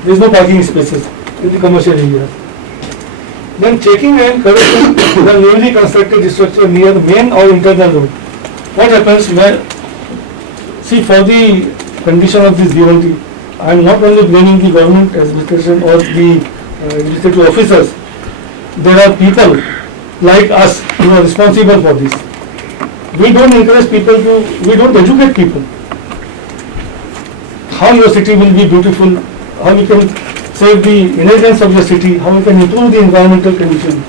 There is no parking spaces in the commercial area. Then checking and correcting the newly constructed structure near the main or internal road. What happens when, see, for the condition of this Bhiwandi, I am not only blaming the government administration or the administrative officers. There are people like us who are responsible for this. We don't encourage people to, we don't educate people. How your city will be beautiful, how you can save the inheritance of your city, how you can improve the environmental condition.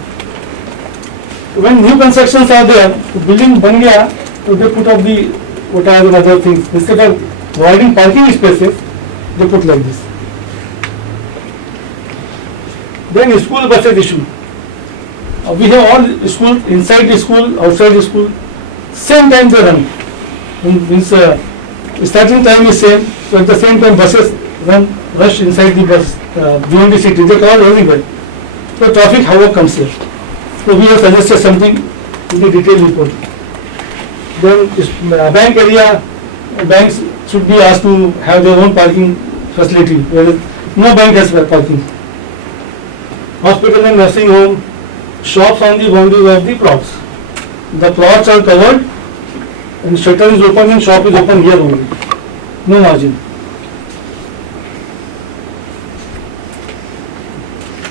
When new constructions are there, the building ban gaya, so they put up the what are the other things. Instead of providing parking spaces, they put like this. Then school buses issue. We have all school, inside the school, outside the school, same time they run. Means starting time is same, so at the same time buses run, rush inside the bus, beyond the city, they call everywhere. So traffic havoc comes here. So we have suggested something in the detailed report. Then bank area, banks should be asked to have their own parking facility, whereas no bank has parking. Hospital and nursing home, shops on the boundaries of the plots. The plots are covered and shutter is open and shop is open here only. No margin.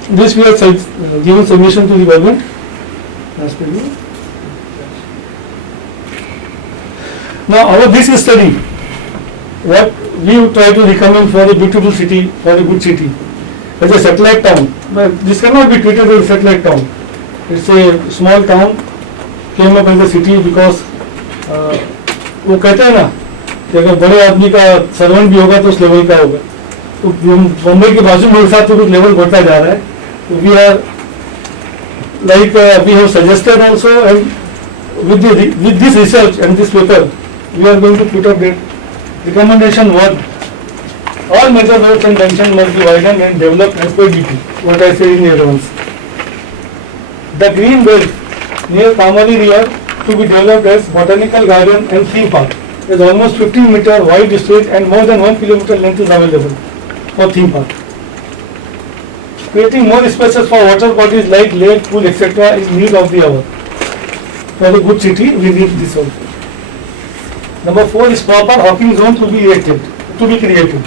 This we have given submission to the government. Now this study, what we would try to recommend for a beautiful city, for a good city, as a satellite town. But this cannot be treated as a satellite town. It's a small town, came up as a city because वो कहते हैं ना कि अगर बड़े आदमी का servant भी होगा तो उस लेवल का होगा. तो मुंबई के बाजू मेरे साथ तो कुछ लेवल बढ़ता जा रहा है. तो we are like we have suggested also, and with this research and this paper we are going to put up that recommendation what all major roads and junctions must be widened and developed as per DP. What I said in advance. The green belt near Kamari River to be developed as botanical garden and theme park. There is almost 15-meter wide street and more than 1 kilometer length is available for theme park. Creating more spaces for water bodies like lake, pool, etc. is need of the hour. For a good city, we need this also. Number 4 is proper hawking zone to be created.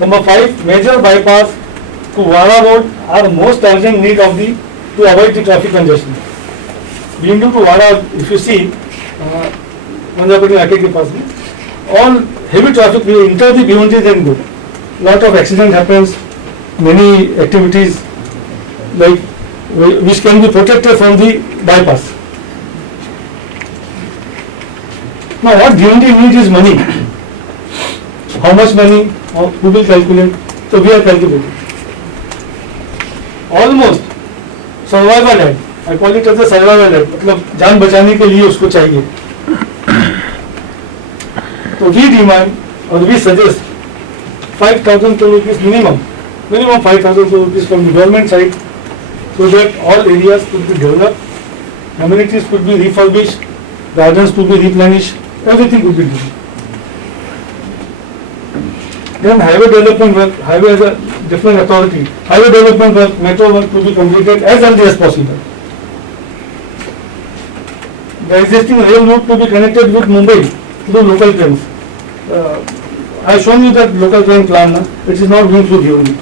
Number 5, major bypass to Vara Road are most urgent need of the to avoid the traffic congestion. Bhiwandi to Vara, if you see, Manjapati Ake ke paas mein, all heavy traffic will enter the Bhiwandi then go. Lot of accident happens, many activities like which can be protected from the bypass. Now what Bhiwandi needs is money. How much money? Who will calculate? So we are calculating. Almost survival है. I call it as a survival है. मतलब जान बचाने के लिए उसको चाहिए. तो we demand or we suggest 5,000 crore rupees minimum 5,000 crore rupees from the government side, so that all areas could be developed, amenities could be refurbished, gardens could be replenished, everything could be done. Then highway development work, highway as a different authority, highway development work, metro work to be completed as early as possible. The existing rail route to be connected with Mumbai through local trains. I have shown you that local train plan, it is not going through Bhiwandi.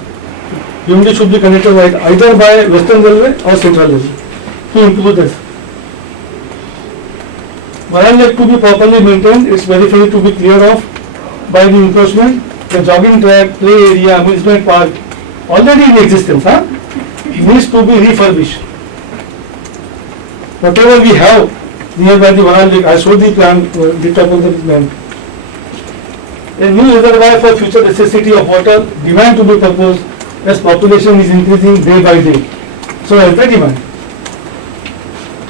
Bhiwandi should be connected either by Western Railway or Central Railway to improve this. Varan Lake to be properly maintained, its periphery to be cleared off by the encroachment. The jogging track, play area, amusement park, already in existence, needs to be refurbished. Whatever we have nearby the Varan Lake, I showed the plan, the top of the plan. A new reservoir for future necessity of water, demand to be proposed as population is increasing day by day. So as the demand.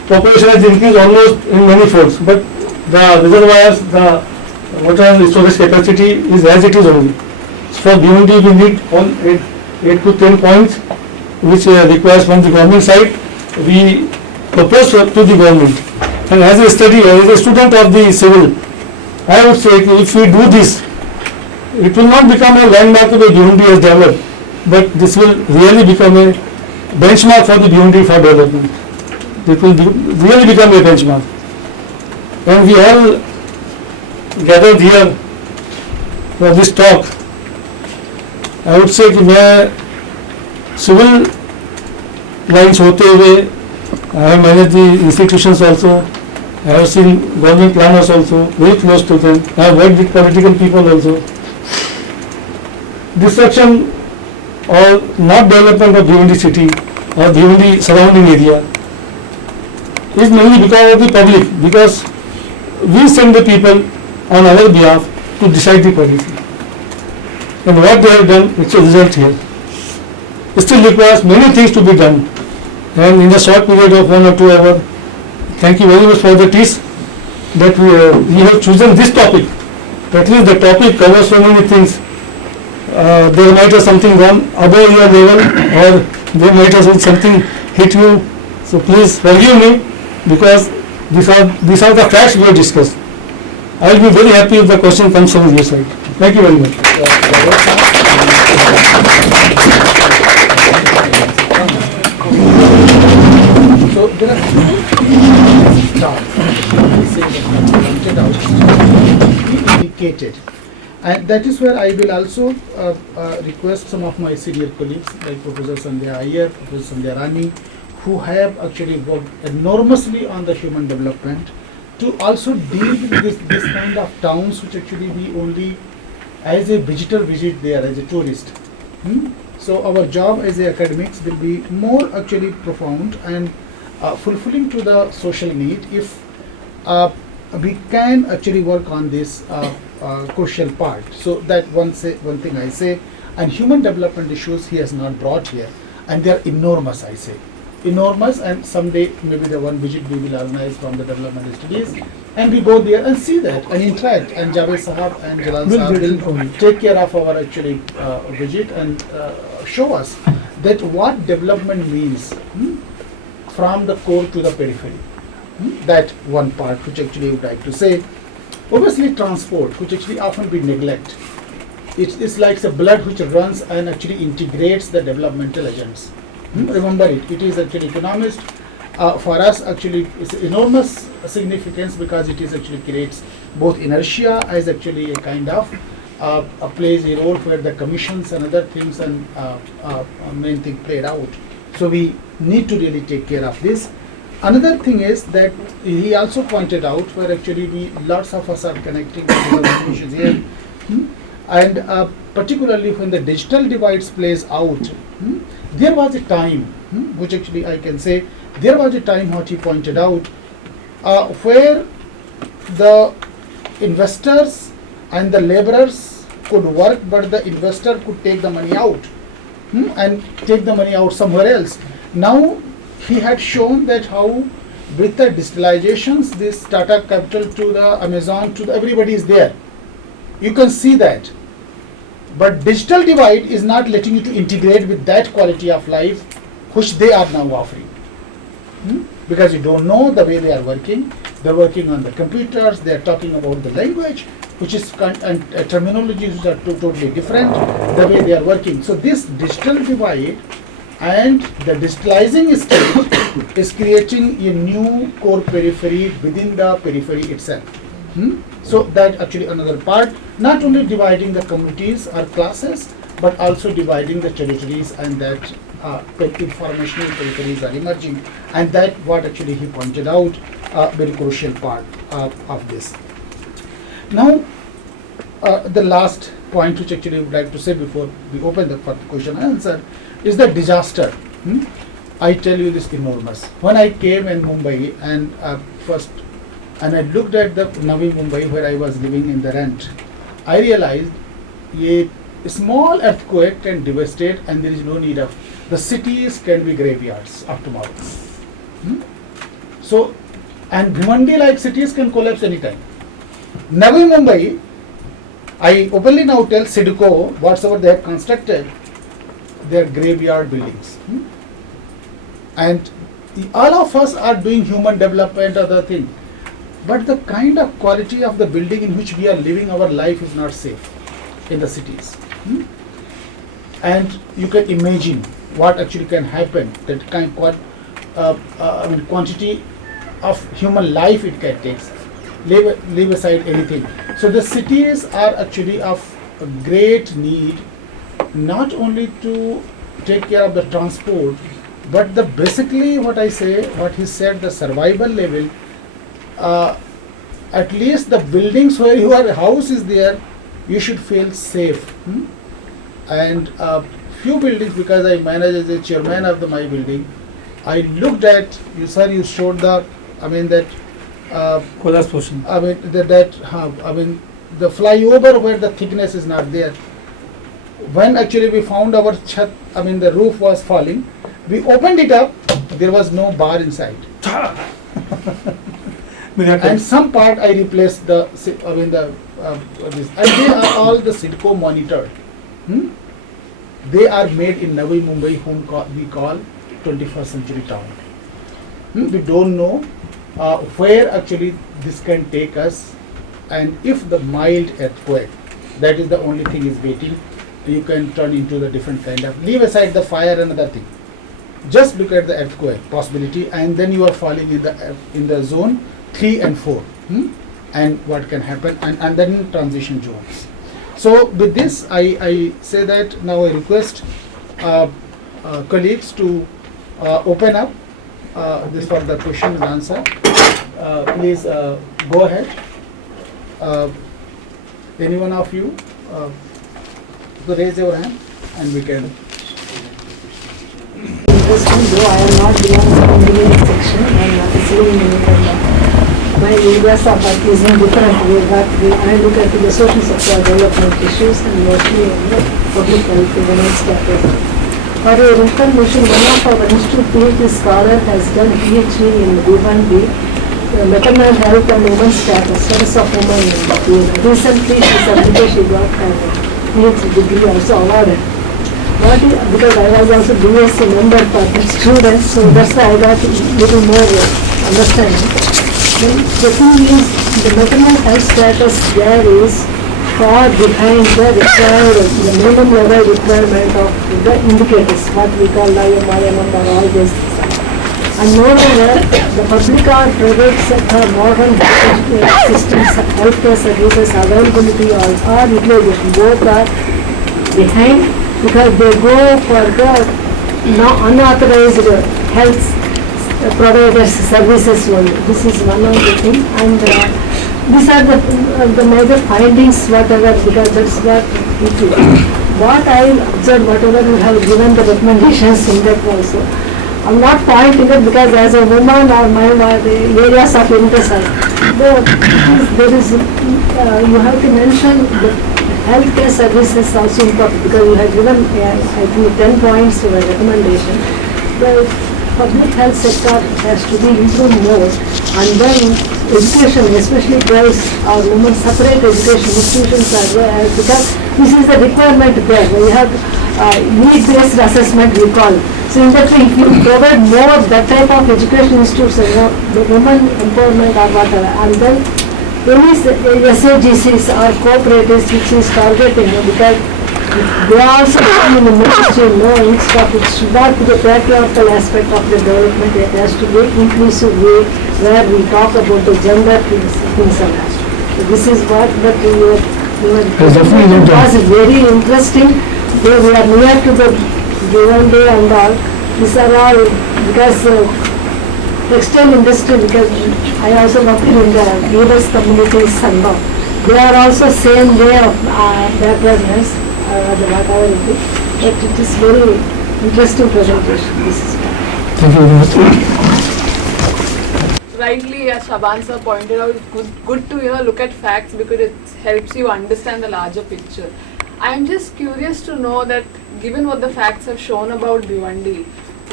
Population has increased almost in many folds, but the reservoirs, the water storage capacity is as it is only. So for Bhiwandi we need all 8 to 10 points which requires from the government side. We propose to the government, and as a study, as a student of the civil, I would say if we do this, it will not become a landmark of the Bhiwandi as developed, but this will really become a benchmark for the Bhiwandi for development. It will really become a benchmark. And we all gathered here for this talk. I would say कि मैं civil lines होते हुए I have managed the institutions also. I have seen government planners also, very close to them. I have worked with political people also. Destruction or not development of Bhiwandi city or Bhiwandi surrounding area is mainly because of the public, because we send the people on our behalf to decide the policy. And what they have done, it's a result here. It still requires many things to be done. And in a short period of 1 or 2 hours, thank you very much for the tease that we have chosen this topic. At least the topic covers so many things. There might have something gone above your level, or there might have something hit you. So please forgive me, because these are the facts we have discussed. I will be very happy if the question comes from your side. Thank you very much. So there are indicated, and that is where I will also request some of my senior colleagues like Professor Sandhya Iyer, Professor Sandhya Rani, who have actually worked enormously on the human development, to also deal with this kind of towns which actually we only as a visitor visit there as a tourist. So our job as a academics will be more actually profound and fulfilling to the social need if we can actually work on this crucial part. So that one thing I say, and human development issues he has not brought here, and they are enormous, I say. Enormous, and someday maybe the one visit we will organize from the development studies, and we go there and see that and interact, and Javed Sahab and Jalal Sahab will take care of our actually visit and show us that what development means from the core to the periphery. That one part which actually I would like to say. Obviously transport, which actually often we neglect. It's like the blood which runs and actually integrates the developmental agents. Remember it is actually economist. For us actually it's enormous significance, because it is actually creates both inertia as actually a kind of plays a role where the commissions and other things and main thing played out. So we need to really take care of this. Another thing is that he also pointed out where actually lots of us are connecting with the commissions here, and particularly when the digital divides plays out, there was a time, which actually I can say, there was a time what he pointed out, where the investors and the laborers could work, but the investor could take the money out and take the money out somewhere else. Now he had shown that how with the digitalizations, this Tata Capital to the Amazon to the everybody is there. You can see that. But digital divide is not letting you to integrate with that quality of life which they are now offering. Because you don't know the way they are working. They're working on the computers, they're talking about the language, which is and terminologies which are totally different, the way they are working. So this digital divide and the digitalizing state is creating a new core periphery within the periphery itself. So that actually another part, not only dividing the communities or classes, but also dividing the territories, and that informational peripheries are emerging, and that what actually he pointed out, very crucial part of this. Now, the last point which actually I would like to say before we open the question and answer is the disaster. I tell you this enormous. When I came in Mumbai and first, and I looked at the Navi Mumbai where I was living in the rent, I realized a small earthquake can devastate, and there is no need of, the cities can be graveyards of tomorrow. So, and Bhiwandi like cities can collapse anytime. Navi Mumbai, I openly now tell Sidco, whatsoever they have constructed, they are graveyard buildings. And all of us are doing human development, other thing. but the kind of quality of the building in which we are living our life is not safe in the cities. And you can imagine what actually can happen, that kind quantity of human life it can take. Leave aside anything. So the cities are actually of a great need, not only to take care of the transport, but the basically what he said, the survival level. At least the buildings where your house is there, you should feel safe. And few buildings, because I manage as a chairman of my building, I looked at you, sir. You showed the, Collapse portion. the flyover where the thickness is not there. When actually we found our chat, the roof was falling, we opened it up, there was no bar inside. And some part I replaced this, and they are all the Sidco monitored. They are made in Navi Mumbai, whom we call 21st century town. We don't know where actually this can take us, and if the mild earthquake, that is the only thing is waiting, you can turn into the different kind of, leave aside the fire and other thing. Just look at the earthquake possibility, and then you are falling in the zone 3 and 4, and what can happen, and then transition zones. So with this, I say that now I request colleagues to open up this for the question and answer. Please go ahead. Any one of you, so raise your hand, and we can. Interesting, though I am not belong to the engineering section, I am not a civil engineer. My areas are practiced in different way, but I look at the social sector development issues and mostly public health governance status. For your information, one of our institute PhD scholar has done PhD in Bhiwandi, maternal health and women's status of women in the recently she got her PhD degree also awarded. Because I was also BSc member for the students, so that's why I got a little more understanding. The thing is, the maternal health status there is far behind the required, the minimum level requirement of the indicators, what we call IMM or all these things. And moreover, the public or private sector modern systems, healthcare services, availability or utilization, both are behind, because they go for the unauthorized health providers services only. This is one of the things, and these are the major findings, whatever, because that's what we do. What I observed, whatever we have given the recommendations in that also, I'm not pointing it because as a woman or my areas of interest are. There is, you have to mention the healthcare services also important, because you have given, I think, 10 points to a recommendation. The public health sector has to be improved more, and then education, especially girls or women, separate education institutions are there, because this is the requirement there. We have need-based assessment, we call. So in that way, if you provide more that type of education institutes, the women empowerment or whatever, and then any SAGCs or cooperatives which is targeting, because they are also in the mainstream, it should not be the patriarchal aspect of the development. It has to be inclusive way where we talk about the gender things and that. So this is what we were was very interesting. We are near to the Bhiwandi and all. These are all because textile industry, because I also work in the leaders communities and all. They are also same way of backwardness. Whatever it is, but it is very interesting presentation. This is Thank you very much. Rightly, as Shaban sir pointed out, it's good to look at facts, because it helps you understand the larger picture. I am just curious to know that, given what the facts have shown about Bhiwandi,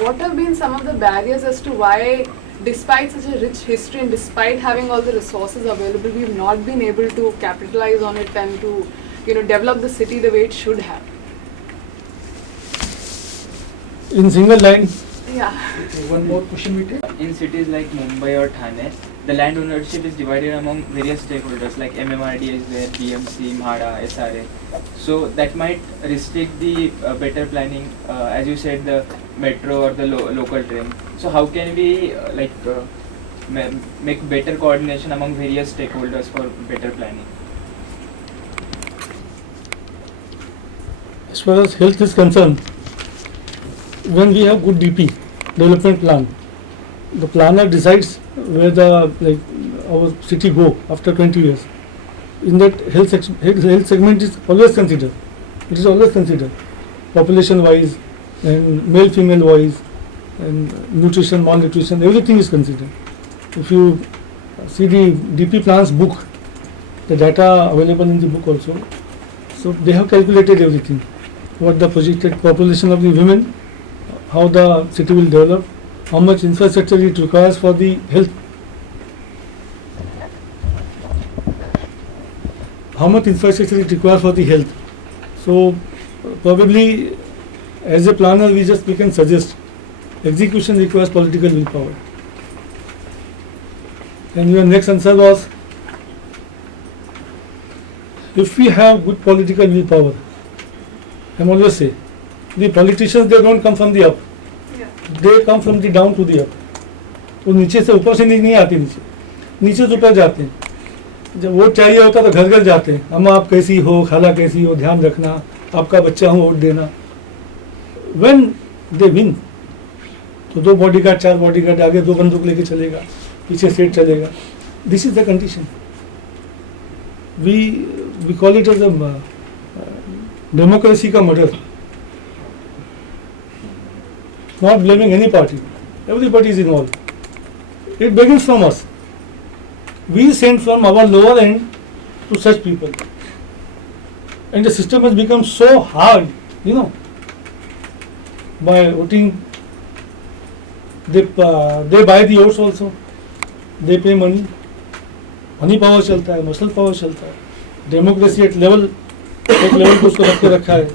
what have been some of the barriers as to why, despite such a rich history and despite having all the resources available, we have not been able to capitalize on it and to develop the city the way it should have? In single line, Yeah. One more question we take. In cities like Mumbai or Thane, the land ownership is divided among various stakeholders like MMRD is there, BMC, MHADA, SRA. So that might restrict the better planning, as you said, the metro or the local train. So how can we make better coordination among various stakeholders for better planning? As far as health is concerned, when we have good DP, development plan, the planner decides where our city go after 20 years. In that health segment is always considered. It is always considered, population wise and male female wise and nutrition, malnutrition, everything is considered. If you see the DP plans book, the data available in the book also, so they have calculated everything. What the projected population of the women, how the city will develop, how much infrastructure it requires for the health, So probably as a planner we can suggest, execution requires political willpower. And your next answer was, if we have good political willpower, I always say, the politicians, they don't come from the up, they come from the down to the up. वो नीचे से ऊपर से नहीं आते, नीचे से ऊपर जाते हैं. जब वोट चाहिए होता तो घर घर जाते हैं, अम्मा आप कैसी हो, खाला कैसी हो, ध्यान रखना, आपका बच्चा हो, वोट देना. When they win, तो 2 बॉडीगार्ड 4 बॉडीगार्ड आगे 2 बंदूक लेके चलेगा, पीछे सेट चलेगा. This is the condition. We call it as a democracy का murder. Not blaming any party. Everybody is involved. It begins from us. We send from our lower end to such people. And the system has become so hard, by voting. They buy the votes also. They pay money. Money power चलता है, muscle power चलता है. Democracy at level, एक level को उसको रख के रखा है.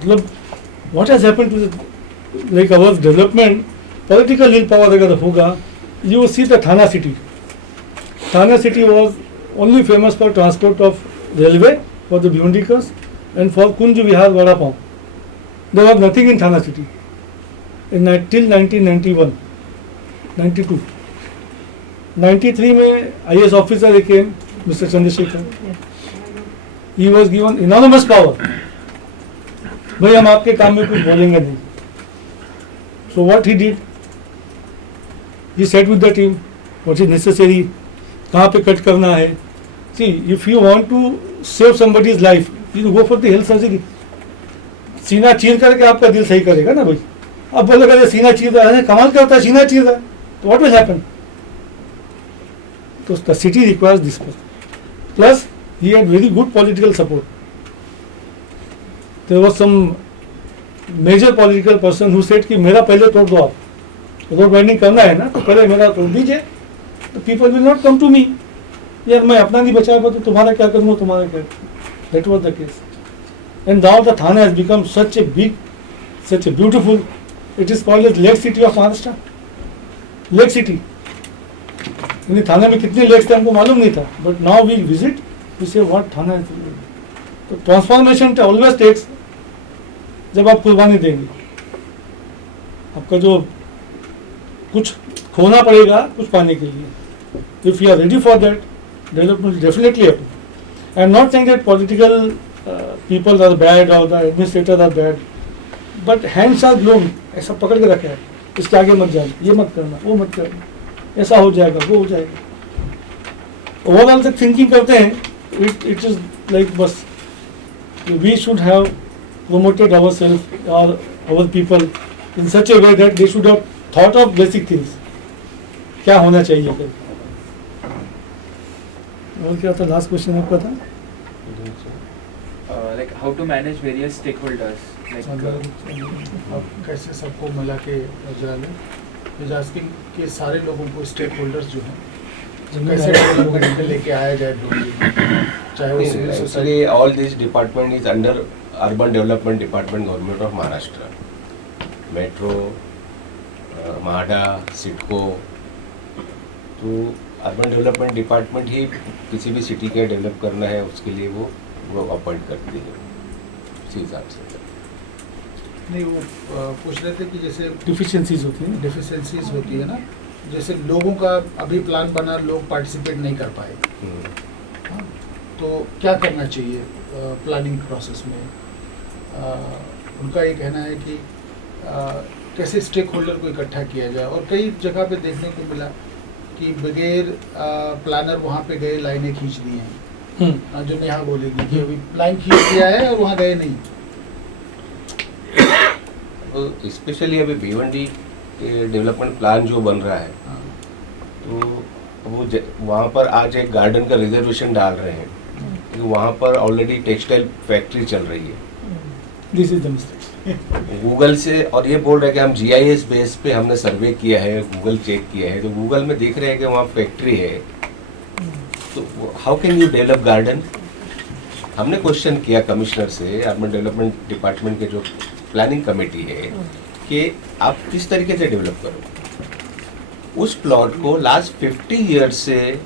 मतलब what has happened to our development, political willpower अगर होगा, you will see the Thane city. Thane city was only famous for transport of railway for the Bhiwandikars and for Kunj Vihar Vada Pav. There was nothing in Thane city till 1991, 92. 93 में IAS officer came, Mr. Chandrasekhar. He was given enormous power. भाई हम आपके काम में कुछ बोलेंगे नहीं. So what he did, he sat with the team, what is necessary, कहाँ पे कट करना है. See, if you want to save somebody's life, you go for the health surgery. सीना चीर करके आपका दिल सही करेगा ना भाई. अब बोलेगा ये सीना चीर रहा है, कमाल करता है, सीना चीर रहा है, तो what will happen? So the city requires this person. Plus, he had very good political support. There was some major political person who said कि मेरा पहले तोड़ दो आप, रोड वाइंडिंग करना है ना तो पहले मेरा तोड़ दीजिए, तो people will not come to me. यार मैं अपना नहीं बचा पाया तो तुम्हारा क्या करूँगा, तुम्हारा क्या. That was the case. And now the Thane has become such a big, such a beautiful, it is called as Lake City of Maharashtra. Lake City. यानी थाने में कितने लेक्स थे हमको मालूम नहीं था, but now we visit, we say what Thane is. तो transformation always takes, जब आप कुर्बानी देंगे, आपका जो कुछ खोना पड़ेगा कुछ पाने के लिए. If you are ready for that, development will definitely happen. I am not saying that political people are bad or the administrators are bad, but hands are blown. ऐसा पकड़ के रखा है, इसके आगे मत जाना, ये मत करना, वो मत करना, ऐसा हो जाएगा, वो हो जाएगा. ओवरऑल तक थिंकिंग करते हैं, it is like बस we should have promoted ourselves or our people in such a way that they should have thought of basic things. क्या होना चाहिए फिर. और क्या था लास्ट क्वेश्चन आपका था? Like how to manage various stakeholders. आप कैसे सबको मिला के जाने, इज आस्किंग कि सारे लोगों को स्टेक होल्डर्स जो हैं कैसे डेवलपमेंट लेके आया जाए, चाहे वो civil society. Actually, all this department is under Urban Development Department, Government of Maharashtra. Metro, माडा, सिडको, तो अर्बन डेवलपमेंट डिपार्टमेंट ही किसी भी सिटी का डेवलप करना है उसके लिए वो अपॉइंट करती है उसी हिसाब से। नहीं, वो पूछ रहे थे कि जैसे डिफिशियंसीज होती हैं। डिफिशियंसीज होती है ना, जैसे लोगों का अभी प्लान बना, लोग पार्टिसिपेट नहीं कर पाए, हाँ, तो क्या करना चाहिए प्लानिंग प्रोसेस में? उनका ये कहना है कि कैसे स्टेक होल्डर को इकट्ठा किया जाए, और कई जगह पे देखने को मिला कि बगैर प्लानर वहाँ पे गए लाइनें खींच दी हैं, जो नेहा बोलेगी कि अभी लाइन खींच दिया है और वहाँ गए नहीं। स्पेशली अभी भिवंडी डेवलपमेंट प्लान जो बन रहा है, हाँ, तो वो वहाँ पर आज एक गार्डन का रिजर्वेशन डाल रहे हैं, क्योंकि वहाँ पर ऑलरेडी टेक्सटाइल फैक्ट्री चल रही है। This is the mistake. Google से, और ये बोल रहे हैं कि हम जीआईएस बेस पे हमने सर्वे किया है, गूगल चेक किया है, तो गूगल में देख रहे हैं कि वहाँ फैक्ट्री है, तो how can you develop garden? हमने क्वेश्चन किया कमिश्नर से, अर्बन डेवलपमेंट डिपार्टमेंट के जो प्लानिंग कमेटी है, कि आप किस तरीके से डेवलप करो उस प्लॉट को। लास्ट 50 ईयर्स से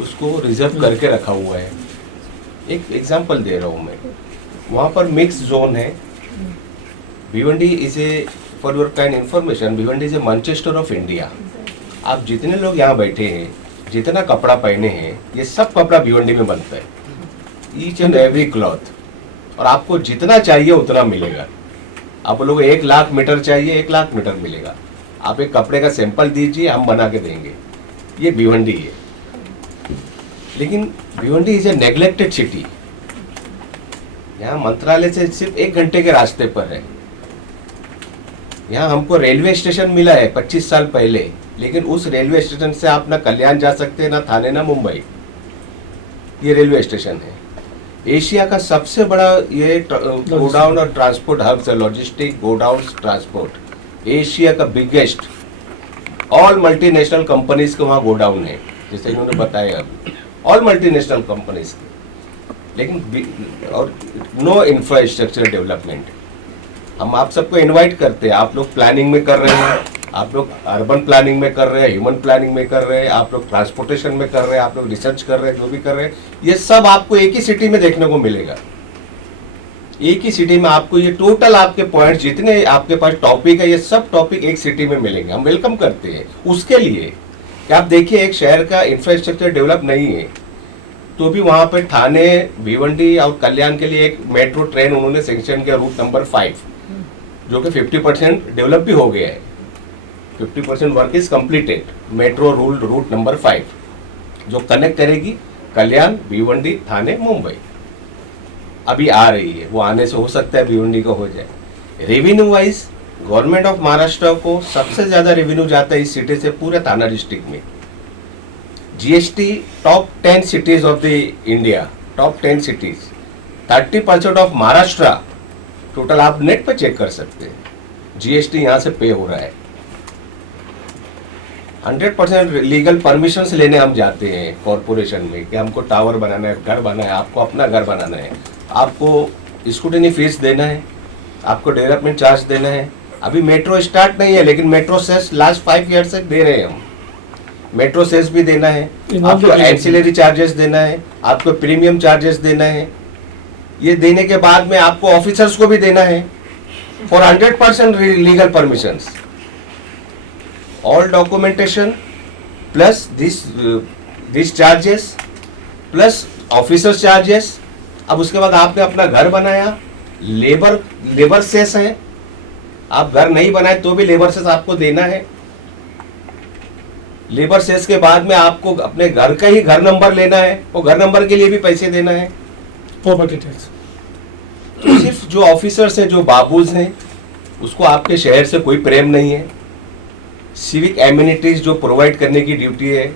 उसको रिजर्व करके रखा हुआ है। एक एग्जांपल दे रहा हूँ मैं, वहाँ पर मिक्स जोन है। Bhiwandi is a, for your kind information, Bhiwandi is a Manchester of India. आप जितने लोग यहाँ बैठे हैं, जितना कपड़ा पहने हैं, ये सब कपड़ा भिवंडी में बनता है, ईच एंड एवरी क्लॉथ, और आपको जितना चाहिए उतना मिलेगा। आप लोग 1 लाख मीटर चाहिए, 1 लाख मीटर मिलेगा। आप एक कपड़े का सैंपल दीजिए, हम बना के देंगे। ये भिवंडी है। लेकिन Bhiwandi is a neglected city. यहाँ मंत्रालय से सिर्फ 1 घंटे के रास्ते पर है। यहाँ हमको रेलवे स्टेशन मिला है 25 साल पहले, लेकिन उस रेलवे स्टेशन से आप ना कल्याण जा सकते हैं, ना थाने, ना मुंबई। ये रेलवे स्टेशन है। एशिया का सबसे बड़ा ये गोडाउन और ट्रांसपोर्ट हब है, लॉजिस्टिक गोडाउन ट्रांसपोर्ट, एशिया का बिगेस्ट। ऑल मल्टीनेशनल कंपनीज के वहाँ गोडाउन है, जैसे इन्होंने बताया अभी, ऑल मल्टीनेशनल कंपनीज के। लेकिन और नो इंफ्रास्ट्रक्चर डेवलपमेंट। हम आप सबको इनवाइट करते हैं, आप लोग प्लानिंग में कर रहे हैं, आप लोग अर्बन प्लानिंग में कर रहे हैं, ह्यूमन प्लानिंग में कर रहे हैं, आप लोग ट्रांसपोर्टेशन में कर रहे हैं, आप लोग रिसर्च कर रहे हैं, जो भी कर रहे हैं, ये सब आपको एक ही सिटी में देखने को मिलेगा। एक ही सिटी में आपको ये टोटल आपके पॉइंट जितने आपके पास टॉपिक है, ये सब टॉपिक एक सिटी में मिलेंगे। हम वेलकम करते हैं उसके लिए कि आप देखिए, एक शहर का इंफ्रास्ट्रक्चर डेवलप नहीं है, तो भी वहाँ पे थाने, भिवंडी और कल्याण के लिए एक मेट्रो ट्रेन उन्होंने सेंक्शन किया, रूट नंबर 5, जो कि 50% डेवलप भी हो गया है। 50% work is completed. Metro route number 5 जो कनेक्ट करेगी कल्याण, भिवंडी, थाने, मुंबई, अभी आ रही है। वो आने से हो सकता है भिवंडी का हो जाए। Revenue wise government of Maharashtra को सबसे ज्यादा रेवेन्यू जाता है इस सिटी से, पूरे थाना डिस्ट्रिक्ट में। GST top 10 cities of the India, top 10 cities, 30% of Maharashtra total, आप नेट पे चेक कर सकते हैं, जीएसटी यहाँ से पे हो रहा है। 100% लीगल परमिशंस लेने हम जाते हैं कॉरपोरेशन में कि हमको टावर बनाना है, घर बनाना है, आपको अपना घर बनाना है, आपको स्कूटनी फीस देना है, आपको डेवलपमेंट चार्ज देना है। अभी मेट्रो स्टार्ट नहीं है, लेकिन मेट्रो सेस लास्ट 5 ईयर से दे रहे हैं हम। मेट्रो सेस भी देना है, आपको एंसिलरी चार्जेस देना है, आपको प्रीमियम चार्जेस देना है। ये देने के बाद में आपको ऑफिसर्स को भी देना है for 100% legal permissions. All documentation plus this charges plus officers charges. अब उसके बाद आपने अपना घर बनाया, लेबर सेस है, आप घर नहीं बनाए तो भी लेबर सेस आपको देना है। लेबर सेस के बाद में आपको अपने घर का ही घर नंबर लेना है, वो घर नंबर के लिए भी पैसे देना है। Property tax. तो सिर्फ जो ऑफिसर्स हैं, जो बाबूज हैं, उसको आपके शहर से कोई प्रेम नहीं है। सिविक एमिनिटीज जो प्रोवाइड करने की ड्यूटी है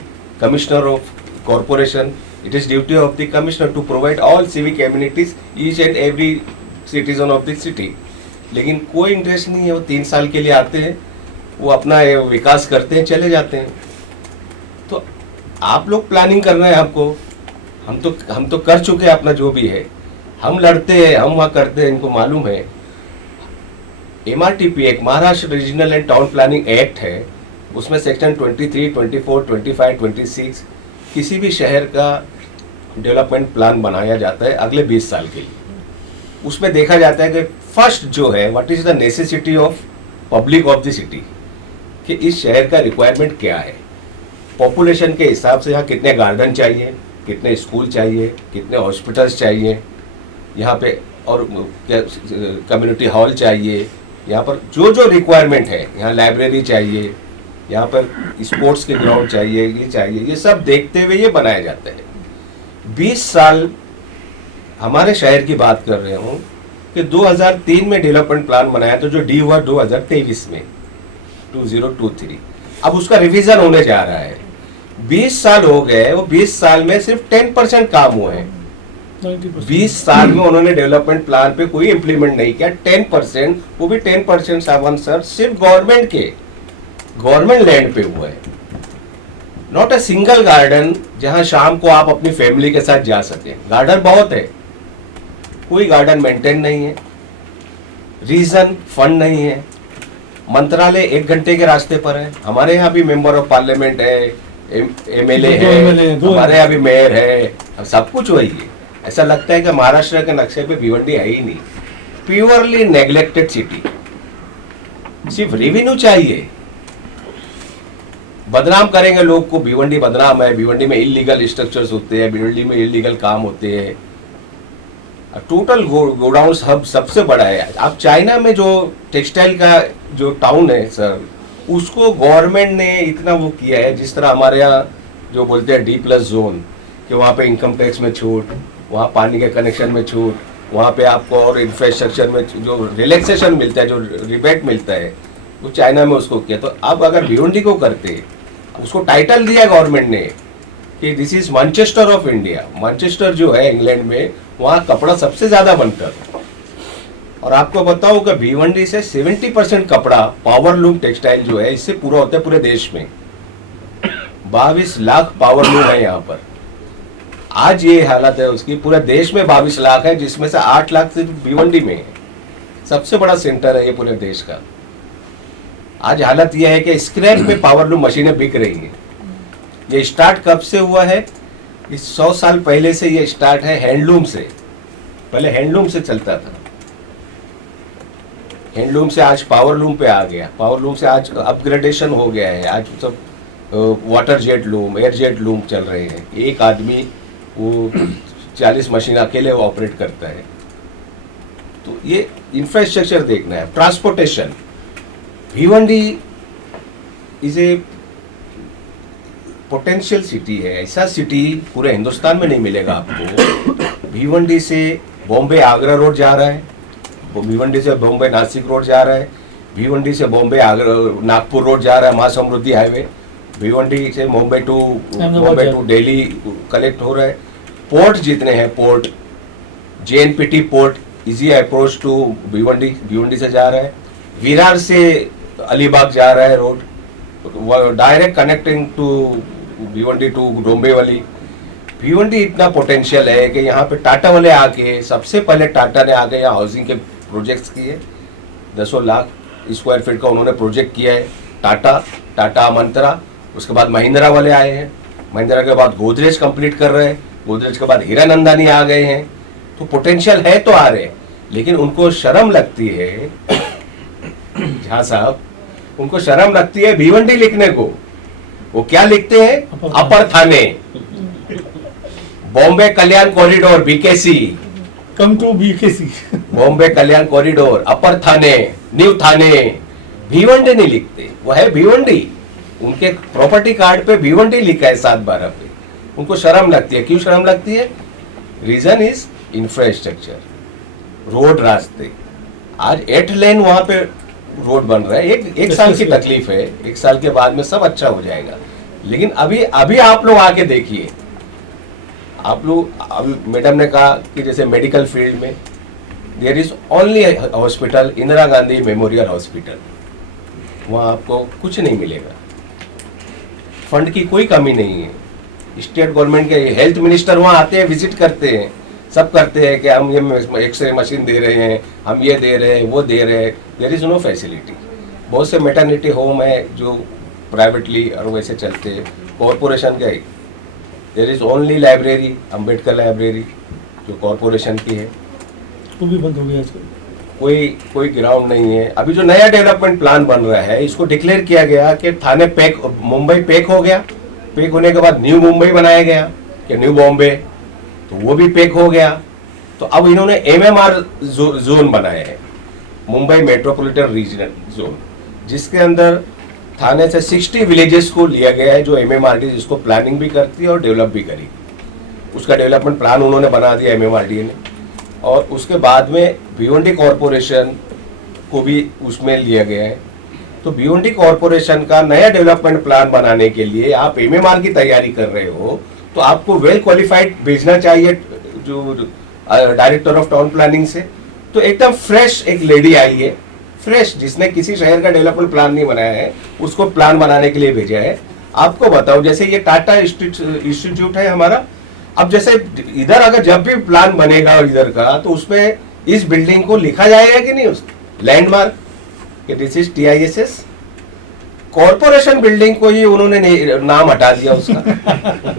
commissioner of corporation, it is duty of the commissioner to provide all civic amenities each and every citizen of the city. लेकिन कोई इंटरेस्ट नहीं है, वो 3 साल के लिए आते हैं, वो अपना विकास करते हैं, चले जाते हैं। तो आप लोग प्लानिंग करना है आपको, हम तो कर चुके हैं अपना जो भी है, हम लड़ते हैं, हम वहाँ करते हैं, इनको मालूम है। MRTP एक Maharashtra regional and town planning act है, उसमें सेक्शन 23, 24, 25, 26 किसी भी शहर का डेवलपमेंट प्लान बनाया जाता है अगले 20 साल के लिए। उसमें देखा जाता है कि फर्स्ट जो है what is the necessity of public of the city, कि इस शहर का रिक्वायरमेंट क्या है, पॉपुलेशन के हिसाब से यहाँ कितने गार्डन चाहिए, कितने स्कूल चाहिए, कितने हॉस्पिटल्स चाहिए यहाँ पे, और कम्युनिटी हॉल चाहिए, यहाँ पर जो जो रिक्वायरमेंट है, यहाँ लाइब्रेरी चाहिए, यहाँ पर स्पोर्ट्स के ग्राउंड चाहिए, ये चाहिए, ये सब देखते हुए ये बनाया जाता है। 20 साल हमारे शहर की बात कर रहे हूँ कि 2003 में डेवलपमेंट प्लान बनाया, तो जो डी हुआ 2023 में 2023, अब उसका रिवीजन होने जा रहा है। 20 साल हो गए, वो 20 साल में सिर्फ 10% काम हुए हैं। 20 साल में उन्होंने डेवलपमेंट प्लान पे कोई इंप्लीमेंट नहीं किया। 10%, वो भी 10% सावन सर सिर्फ गवर्नमेंट के, गवर्नमेंट लैंड पे हुआ है। नॉट अ सिंगल गार्डन जहां शाम को आप अपनी फैमिली के साथ जा सके। गार्डन बहुत है, कोई गार्डन मेंटेन नहीं है। रीजन फंड नहीं है। मंत्रालय 1 घंटे के रास्ते पर है। हमारे यहाँ भी मेंबर ऑफ पार्लियामेंट है, MLA है, हमारे यहाँ भी मेयर है, सब कुछ वही है। ऐसा लगता है कि महाराष्ट्र के नक्शे पे भिवंडी है ही नहीं। Purely neglected city. सिर्फ रेवेन्यू चाहिए, बदनाम करेंगे लोग को, भिवंडी बदनाम है, भिवंडी में इलीगल स्ट्रक्चर्स होते हैं, भिवंडी में इलीगल काम होते हैं। टोटल गोडाउन हब सबसे बड़ा है। अब चाइना में जो टेक्सटाइल का जो टाउन है सर, उसको गवर्नमेंट ने इतना वो किया है, जिस तरह हमारे यहाँ जो बोलते हैं D+ जोन, कि वहाँ पे इनकम टैक्स में छूट, वहाँ पानी के कनेक्शन में छूट, वहाँ पे आपको और इंफ्रास्ट्रक्चर में जो रिलैक्सेशन मिलता है, जो रिबेट मिलता है, वो चाइना में उसको किया। तो अब अगर भिवंडी को करते, उसको टाइटल दिया गवर्नमेंट ने कि this is Manchester of India. Manchester जो है इंग्लैंड में, वहाँ कपड़ा सबसे ज्यादा बनता है। और आपको बताऊं कि भिवंडी से 70% कपड़ा पावरलूम टेक्सटाइल जो है, इससे पूरा होता है पूरे देश में। 22 लाख पावरलूम है यहाँ पर। आज ये हालत है उसकी, पूरे देश में 22 लाख है, जिसमें से 8 लाख सिर्फ भिवंडी में है। सबसे बड़ा सेंटर है ये पूरे देश का। आज हालत यह है कि स्क्रैप में पावरलूम मशीनें बिक रही हैं। ये स्टार्ट कब से हुआ है? इस 100 साल पहले से ये स्टार्ट है हैंडलूम से। पहले हैंडलूम से चलता था, हैंडलूम से आज पावरलूम पे आ गया, पावरलूम से आज अपग्रेडेशन हो गया है। आज सब water jet loom, air jet loom चल रहे हैं। एक आदमी वो 40 मशीन अकेले ऑपरेट करता है। तो ये इंफ्रास्ट्रक्चर देखना है। Transportation, Bhiwandi is a potential city है। ऐसा सिटी पूरे हिंदुस्तान में नहीं मिलेगा आपको। भिवंडी से बॉम्बे आगरा रोड जा रहा है, भिवंडी से बॉम्बे नासिक रोड जा रहा है, भिवंडी से बॉम्बे आगरा नागपुर रोड जा रहा है, महासमृद्धि हाईवे। भिवंडी से बॉम्बे टू दिल्ली कलेक्ट हो रहा है। पोर्ट जितने हैं, port JNPT port, easy approach to Bhiwandi, Bhiwandi से जा रहा है। विरार से अलीबाग जा रहा है road, direct connecting to Bhiwandi to Dombivli. Bhiwandi इतना पोटेंशियल है कि यहाँ पे टाटा वाले आके, सबसे पहले टाटा ने आके यहाँ हाउसिंग के प्रोजेक्ट्स किए। 10 लाख स्क्वायर फीट का उन्होंने प्रोजेक्ट किया है। टाटा मंत्रा, उसके बाद महिंद्रा वाले आए हैं, महिंद्रा के बाद गोदरेज कंप्लीट कर रहे हैं, गोदरेज के बाद हीरानंदानी आ गए हैं। तो पोटेंशियल है तो आ रहे, लेकिन उनको शर्म लगती है झा साहब, उनको शर्म लगती है भिवंडी लिखने को। वो क्या लिखते हैं? Upper Thane, Bombay Kalyan corridor, BKC, come to BKC, Bombay Kalyan corridor, upper Thane, new Thane. Bhiwandi नहीं लिखते, वो है भिवंडी। उनके प्रॉपर्टी कार्ड पे भिवंडी लिखा है 7/12 पे। उनको शर्म लगती है। क्यों शर्म लगती है? रीजन इज इंफ्रास्ट्रक्चर, रोड, रास्ते। आज 8 लेन वहां पे रोड बन रहा है। एक साल की तकलीफ है, 1 साल के बाद में सब अच्छा हो जाएगा। लेकिन अभी आप लोग आके देखिए, आप लोग, अभी मैडम ने कहा कि जैसे मेडिकल फील्ड में there is only hospital, Indira Gandhi memorial hospital, वहाँ आपको कुछ नहीं मिलेगा। फंड की कोई कमी नहीं है। स्टेट गवर्नमेंट के हेल्थ मिनिस्टर वहाँ आते हैं, विजिट करते हैं, सब करते हैं कि हम ये एक्सरे मशीन दे रहे हैं, हम ये दे रहे हैं, वो दे रहे हैं, देयर इज़ नो फैसिलिटी। बहुत से मैटरनिटी होम है जो प्राइवेटली और वैसे चलते हैं, कॉरपोरेशन का there is only library, Ambedkar library जो कॉरपोरेशन की है, वो भी बंद हो गया आजकल। कोई ग्राउंड नहीं है। अभी जो नया डेवलपमेंट प्लान बन रहा है, इसको डिक्लेयर किया गया कि थाने मुंबई पैक हो गया, पैक होने के बाद न्यू मुंबई बनाया गया कि न्यू बॉम्बे, तो वो भी पैक हो गया। तो अब इन्होंने MMR जोन बनाए हैं, मुंबई मेट्रोपॉलिटन रीजनल जोन, जिसके अंदर थाने से 60 विलेजेस को लिया गया है जो MMRD जिसको प्लानिंग भी करती है और डेवलप भी करेगी। उसका डेवलपमेंट प्लान उन्होंने बना दिया MMRD ने, और उसके बाद में भिवंडी कॉरपोरेशन को भी उसमें लिया गया है। तो भिवंडी कॉरपोरेशन का नया डेवलपमेंट प्लान बनाने के लिए आप MMR की तैयारी कर रहे हो, तो आपको वेल क्वालिफाइड भेजना चाहिए जो डायरेक्टर ऑफ टाउन प्लानिंग से। तो एकदम फ्रेश एक लेडी आई है, फ्रेश, जिसने किसी शहर का डेवलपमेंट प्लान नहीं बनाया है, उसको प्लान बनाने के लिए भेजा है। आपको बताओ, जैसे ये टाटा इंस्टीट्यूट है हमारा, अब जैसे इधर अगर जब भी प्लान बनेगा इधर का, तो उसमें इस बिल्डिंग को लिखा जाएगा कि नहीं, उस लैंडमार्क कि this is TISS। Corporation building को ही उन्होंने नाम हटा दिया उसका।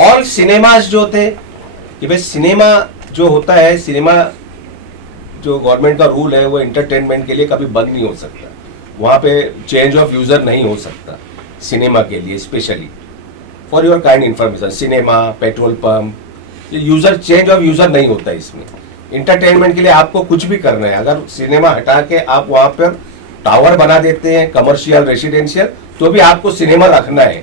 ऑल सिनेमाज जो थे कि भाई सिनेमा जो होता है, सिनेमा जो गवर्नमेंट का रूल है, वो एंटरटेनमेंट के लिए कभी बंद नहीं हो सकता। वहाँ पे चेंज ऑफ यूजर नहीं हो सकता सिनेमा के लिए। Specially for your kind information, cinema, petrol pump, user change of user नहीं होता इसमें। इंटरटेनमेंट के लिए आपको कुछ भी करना है, अगर सिनेमा हटा के आप वहाँ पर टावर बना देते हैं कमर्शियल रेसिडेंशियल, तो भी आपको सिनेमा रखना है,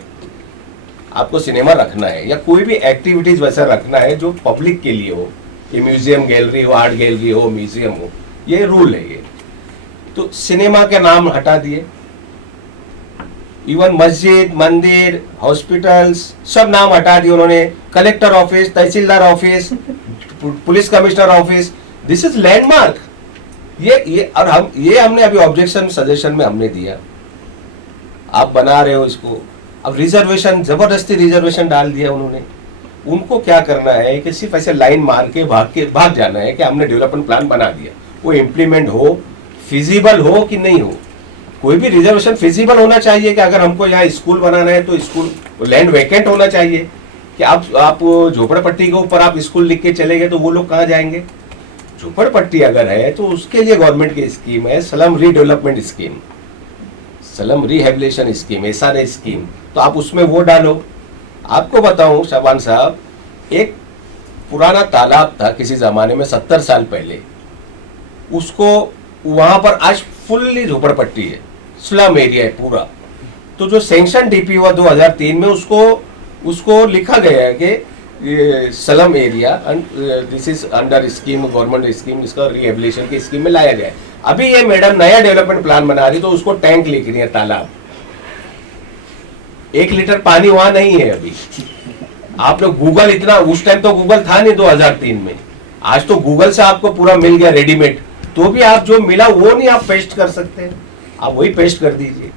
आपको सिनेमा रखना है, या कोई भी एक्टिविटीज वैसा रखना है जो पब्लिक के लिए हो, कि म्यूजियम गैलरी हो, आर्ट गैलरी हो, म्यूजियम हो, ये रूल है ये। तो सिनेमा के नाम हटा दिए, इवन मस्जिद, मंदिर, हॉस्पिटल्स, सब नाम हटा दिए उन्होंने। Collector office, tehsildar office, police commissioner office, this is landmark. ये और हमने अभी ऑब्जेक्शन सजेशन में हमने दिया, आप बना रहे हो इसको। अब रिजर्वेशन, जबरदस्ती रिजर्वेशन डाल दिया उन्होंने। उनको क्या करना है कि सिर्फ ऐसे लाइन मार के भाग जाना है कि हमने डेवलपमेंट प्लान बना दिया, वो इम्प्लीमेंट हो, फिजिबल हो कि नहीं हो। कोई भी रिजर्वेशन फिजिबल होना चाहिए कि अगर हमको यहाँ स्कूल बनाना है तो स्कूल लैंड वैकेंट होना चाहिए, कि आप झोपड़पट्टी के ऊपर आप स्कूल लिख के चले गए तो वो लोग कहाँ जाएंगे। झोपड़पट्टी अगर है तो उसके लिए गवर्नमेंट की स्कीम है slum redevelopment scheme, slum rehabilitation scheme, SRA scheme, तो आप उसमें वो डालो। आपको बताऊं शबान साहब, एक पुराना तालाब था किसी जमाने में 70 साल पहले, उसको वहां पर आज फुल्ली झोपड़पट्टी है, स्लम एरिया है पूरा। तो जो सैंक्शन DP हुआ 2003 में, उसको लिखा गया है कि ये slum area this is under scheme, government scheme, इसका रिहेबिलिटेशन की स्कीम में लाया गया है। अभी ये मैडम नया डेवलपमेंट प्लान बना रही, तो उसको टैंक लिख रही है, तालाब। 1 लीटर पानी वहां नहीं है अभी। आप लोग गूगल, इतना उस टाइम तो गूगल था नहीं 2003 में, आज तो गूगल से आपको पूरा मिल गया रेडीमेड, तो भी आप जो मिला वो नहीं आप पेस्ट कर सकते, आप वही पेस्ट कर दीजिए।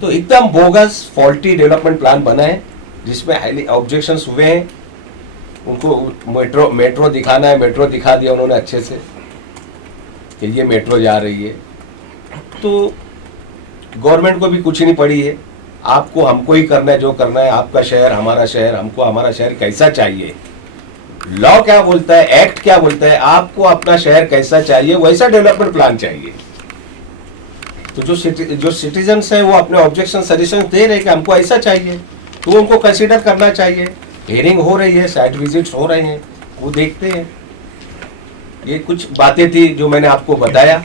तो एकदम बोगस फॉल्टी डेवलपमेंट प्लान बना है, जिसमें हाईली ऑब्जेक्शंस हुए हैं। उनको मेट्रो दिखाना है, मेट्रो दिखा दिया उन्होंने अच्छे से कि ये मेट्रो जा रही है। तो गवर्नमेंट को भी कुछ नहीं पड़ी है, आपको हमको ही करना है जो करना है। आपका शहर हमारा शहर, हमको हमारा शहर कैसा चाहिए, लॉ क्या बोलता है, एक्ट क्या बोलता है, आपको अपना शहर कैसा चाहिए वैसा डेवलपमेंट प्लान चाहिए। तो जो सिटीजन्स है वो अपने ऑब्जेक्शन सजेशन दे रहे हैं कि हमको ऐसा चाहिए, तो उनको कंसीडर करना चाहिए। हियरिंग हो रही है, साइट विजिट्स हो रहे हैं, वो देखते हैं। ये कुछ बातें थी जो मैंने आपको बताया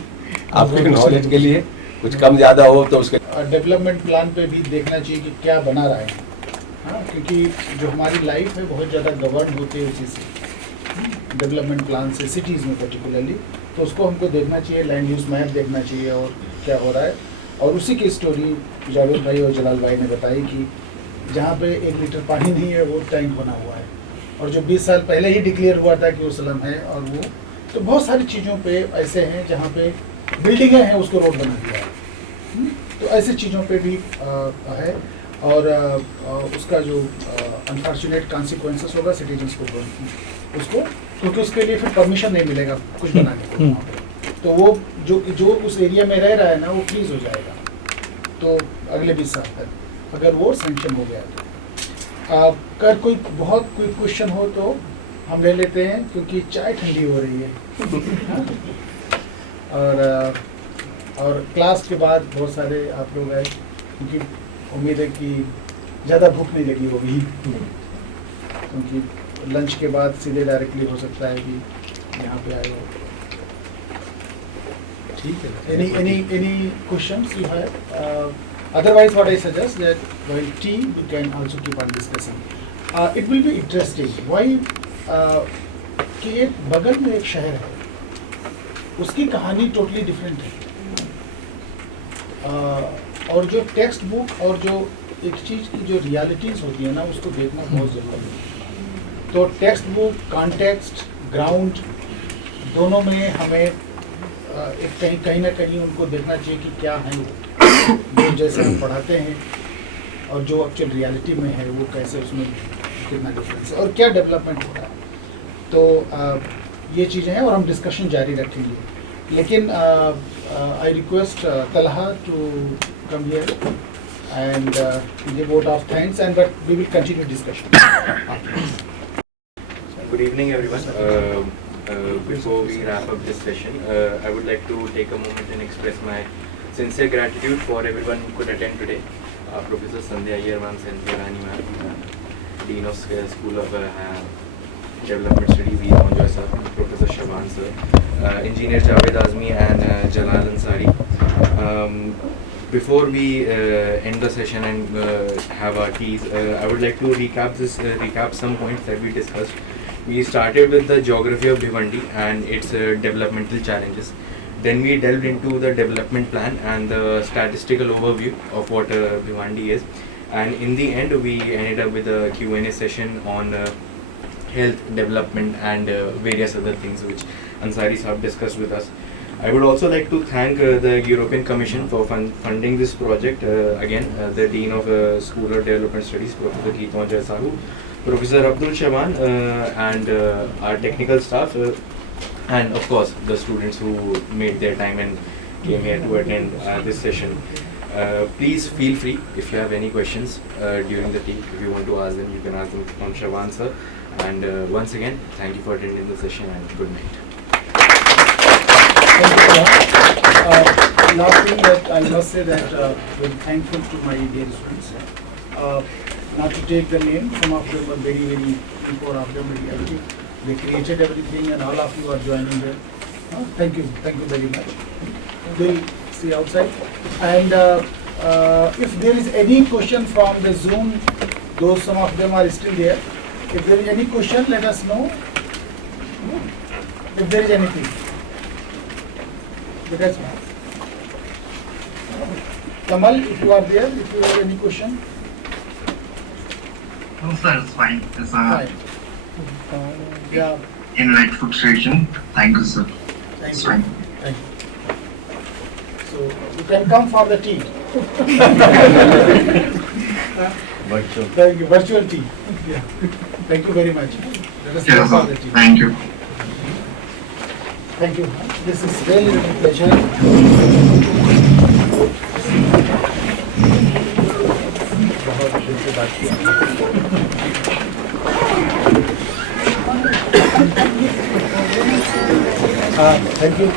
आपके नॉलेज के लिए, कुछ कम ज्यादा हो तो उसके डेवलपमेंट प्लान पे भी देखना चाहिए कि क्या बना रहा है। हाँ, क्योंकि जो हमारी लाइफ है बहुत ज़्यादा गवर्न होती है उसी से, डेवलपमेंट प्लान से, सिटीज़ में पर्टिकुलरली। तो उसको हमको देखना चाहिए, लैंड यूज़ मैप देखना चाहिए और क्या हो रहा है। और उसी की स्टोरी जावेद भाई और जलाल भाई ने बताई कि जहाँ पे 1 लीटर पानी नहीं है वो टैंक बना हुआ है, और जो 20 साल पहले ही डिक्लेयर हुआ था कि वो स्लम है, और वो तो बहुत सारी चीज़ों पे ऐसे हैं जहाँ पे बिल्डिंगें हैं उसको रोड बना दिया है। तो ऐसी चीज़ों पे भी है, और उसका जो अनफॉर्चुनेट कॉन्सिक्वेंसेस होगा सिटीजन्स को उसको, क्योंकि उसके लिए फिर परमिशन नहीं मिलेगा कुछ बनाने को वहाँ पे। तो वो जो उस एरिया में रह रहा है ना, वो फ्रीज हो जाएगा तो अगले 20 साल तक, अगर वो सैंक्शन हो गया तो। अगर कोई क्वेश्चन हो तो हम ले लेते हैं, क्योंकि चाय ठंडी हो रही है और क्लास के बाद बहुत सारे आप लोग आए, क्योंकि उम्मीद है कि ज़्यादा भूख नहीं लगी होगी, क्योंकि लंच के बाद सीधे डायरेक्टली हो सकता है कि यहाँ पे आए हो। ठीक है, any questions you have? Otherwise what I suggest that while tea we can also keep on discussing. It will be interesting. Why? कि एक बगल में एक शहर है, उसकी कहानी टोटली डिफरेंट है, और जो टेक्स्ट बुक और जो एक चीज़ की जो रियलिटीज़ होती है ना, उसको देखना बहुत ज़रूरी है। तो टेक्स्ट बुक, कॉन्टेक्स्ट, ग्राउंड दोनों में हमें एक कहीं ना कहीं उनको देखना चाहिए कि क्या है वो, जो जैसे हम पढ़ाते हैं और जो एक्चुअल रियलिटी में है वो कैसे, उसमें कितना डिफरेंस है और क्या डेवलपमेंट हो रहा है। तो ये चीज़ें हैं और हम डिस्कशन जारी रखेंगे। लेकिन I request Talha to come here and give vote of thanks, and but we will continue discussion. Good evening, everyone. Before we wrap up this session, I would like to take a moment and express my sincere gratitude for everyone who could attend today. Professor Sandhya Iyer ma'am, Cynthia Rani ma'am, Dean of School of Development Studies, Enjoy sir, Professor Shaban sir, Engineer Javed Azmi and Jalal Ansari. Before we end the session and have our teas, I would like to recap some points that we discussed. We started with the geography of Bhiwandi and its developmental challenges. Then we delved into the development plan and the statistical overview of what Bhiwandi is. And in the end, we ended up with a Q&A session on health, development and various other things which Ansari Sahab discussed with us. I would also like to thank the European Commission for funding this project. Again, the Dean of School of Development Studies, Professor Keetonjay Sahu, Professor Abdul Shaban, and our technical staff, and of course the students who made their time and came here to attend this session. Please feel free if you have any questions during the tea. If you want to ask them, you can ask them from Shaban sir. And once again, thank you for attending the session and good night. Last thing that I must say that we're thankful to my dear students. Not to take the name, some of them are very, very poor of them, very active. They created everything and all of you are joining here. Thank you very much. We'll see outside. And if there is any question from the Zoom, those some of them are still there. If there is any question, let us know. If there is anything. That's all. Kamal, if you are there, if you have any question. No, sir, it's fine. It's Fine. Yeah. insightful session. Thank you, sir. Thank It's you. fine. Thank you. So you can come for the tea. Virtual. Thank you. Virtual tea. Yeah. Thank you very much. Let us Yes, go for sir. the tea. Thank you. Thank you. This is really a pleasure. बहुत दिन से बात किया। Thank you.